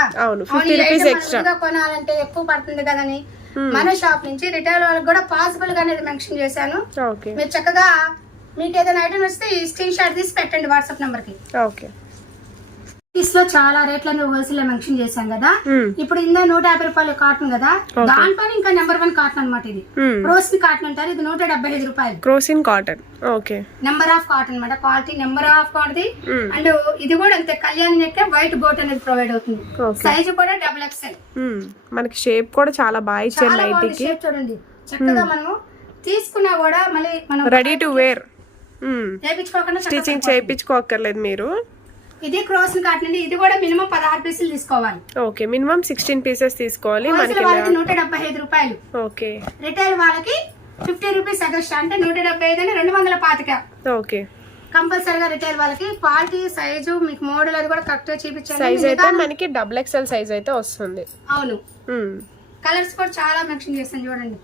కొనాలంటే ఎక్కువ పడుతుంది కదని మన షాప్ నుంచి రిటైల్ వాళ్ళకి కూడా పాసిబుల్ గా అనేది మెన్షన్ చేశాను. మీరు చక్కగా మీకు ఏదైనా ఐటమ్ వస్తే ఈ స్క్రీన్ షాట్ తీసి పెట్టండి వాట్సాప్ నంబర్ కి. లో చాలా రేట్లను హోల్సేల్ మెన్షన్ చేశాం కదా. ఇప్పుడు ఇందా 150 రూపాయలు కాటన్ కదా, దాంట్లోనే ఇంకా నెంబర్ 1 కాటన్ అనమాట. ఇది క్రోసిన్ కాటన్ అంటారు. ఇది 175 రూపాయలు. క్రోసిన్ cotton. Okay, number of cotton అనమాట. Quality number of cotton. And ఇది కూడా అంతే, కళ్యాణి నెక్ వైట్ బోట్ అనేది ప్రొవైడ్ అవుతుంది. సైజ్ కూడా XXL. మనకి షేప్ కూడా చాలా బాగా ఇచ్చారు. లైట్ షేప్ చూడండి, చక్కగా మనము తీసుకున్నా కూడా మళ్ళీ మనం రెడీ టు వేర్, చేయించుకోకుండా స్టిచింగ్ చేయించుకోకర్లేదు మీరు. ఇది క్రోసిన్ కాటన్ అండి. ఇది కూడా మినిమం 16 పీసులు తీసుకోవాలి. ఓకే, మినిమం 16 పీసెస్ తీసుకోవాలి. మనకి వాళ్ళకి 175 రూపాయలు. ఓకే, రిటైల్ వాళ్ళకి 50 రూపీస్ ఎక్స్ట్రా, అంటే 175 అని 225. ఓకే, కంపల్సరీగా రిటైల్ వాళ్ళకి. క్వాలిటీ, సైజు, మీకు మోడల్ అది కూడా కరెక్ట్ గా చూపించాలి. సైజ్ అయితే మనకి XXL సైజ్ అయితే వస్తుంది. అవును, కలర్స్ కూడా చాలా మెన్షన్ చేస్తాను చూడండి.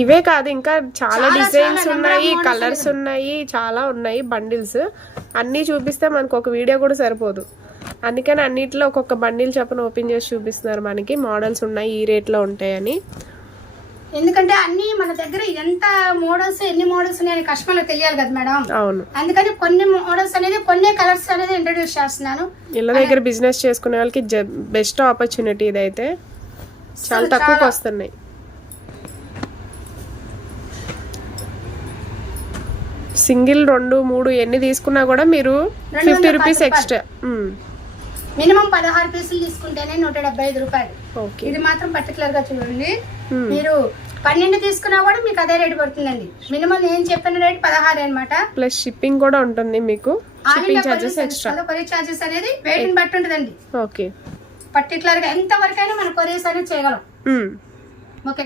ఇవే కాదు, ఇంకా చాలా డిజైన్స్ ఉన్నాయి, కలర్స్ ఉన్నాయి, చాలా ఉన్నాయి. బండిల్స్ అన్నీ చూపిస్తే మనకు ఒక వీడియో కూడా సరిపోదు. అందుకని అన్నిట్లో ఒక్కొక్క బండిల్ చెప్పని ఓపెన్ చేసి చూపిస్తున్నారు. మనకి మోడల్స్ ఉన్నాయి, ఈ రేట్లో ఉంటాయని. ఎందుకంటే అన్ని మన దగ్గర ఎంత మోడల్స్, ఎన్ని మోడల్స్ ఉన్నాయని కస్టమర్లకు తెలియాలి కదా మేడం. అవును, అందుకని కొన్ని మోడల్స్ అనేది, కొన్ని కలర్స్ అనేది ఇంట్రడ్యూస్ చేస్తున్నాను. ఇళ్ళ దగ్గర బిజినెస్ చేసుకునే వాళ్ళకి బెస్ట్ ఆపర్చునిటీ. ఇదైతే చాలా తక్కువకి వస్తున్నాయి. సింగిల్ 2, 3 ఎన్ని తీసుకున్నా కూడా మీరు 50 రూపీస్ ఎక్స్ట్రా. మినిమం 16 పీసులు తీసుకుంటేనే 175 రూపాయలు. ఇది మాత్రం పర్టికులర్ గా చూడండి. మీరు 12 తీసుకున్నా కూడా మీకు అదే రేట్ పడుతుందండి. మినిమం నేను చెప్పిన రేట్ 16 అనమాట. ప్లస్ షిప్పింగ్ కూడా ఉంటుంది మీకు. Shipping charges extra. Courier charges అనేది వెయిట్ ని బట్టి ఉంటుందండి. ఓకే, పర్టికులర్ గా ఎంత వరకైనా మన కొరియర్స్ అనేది చేయగలం.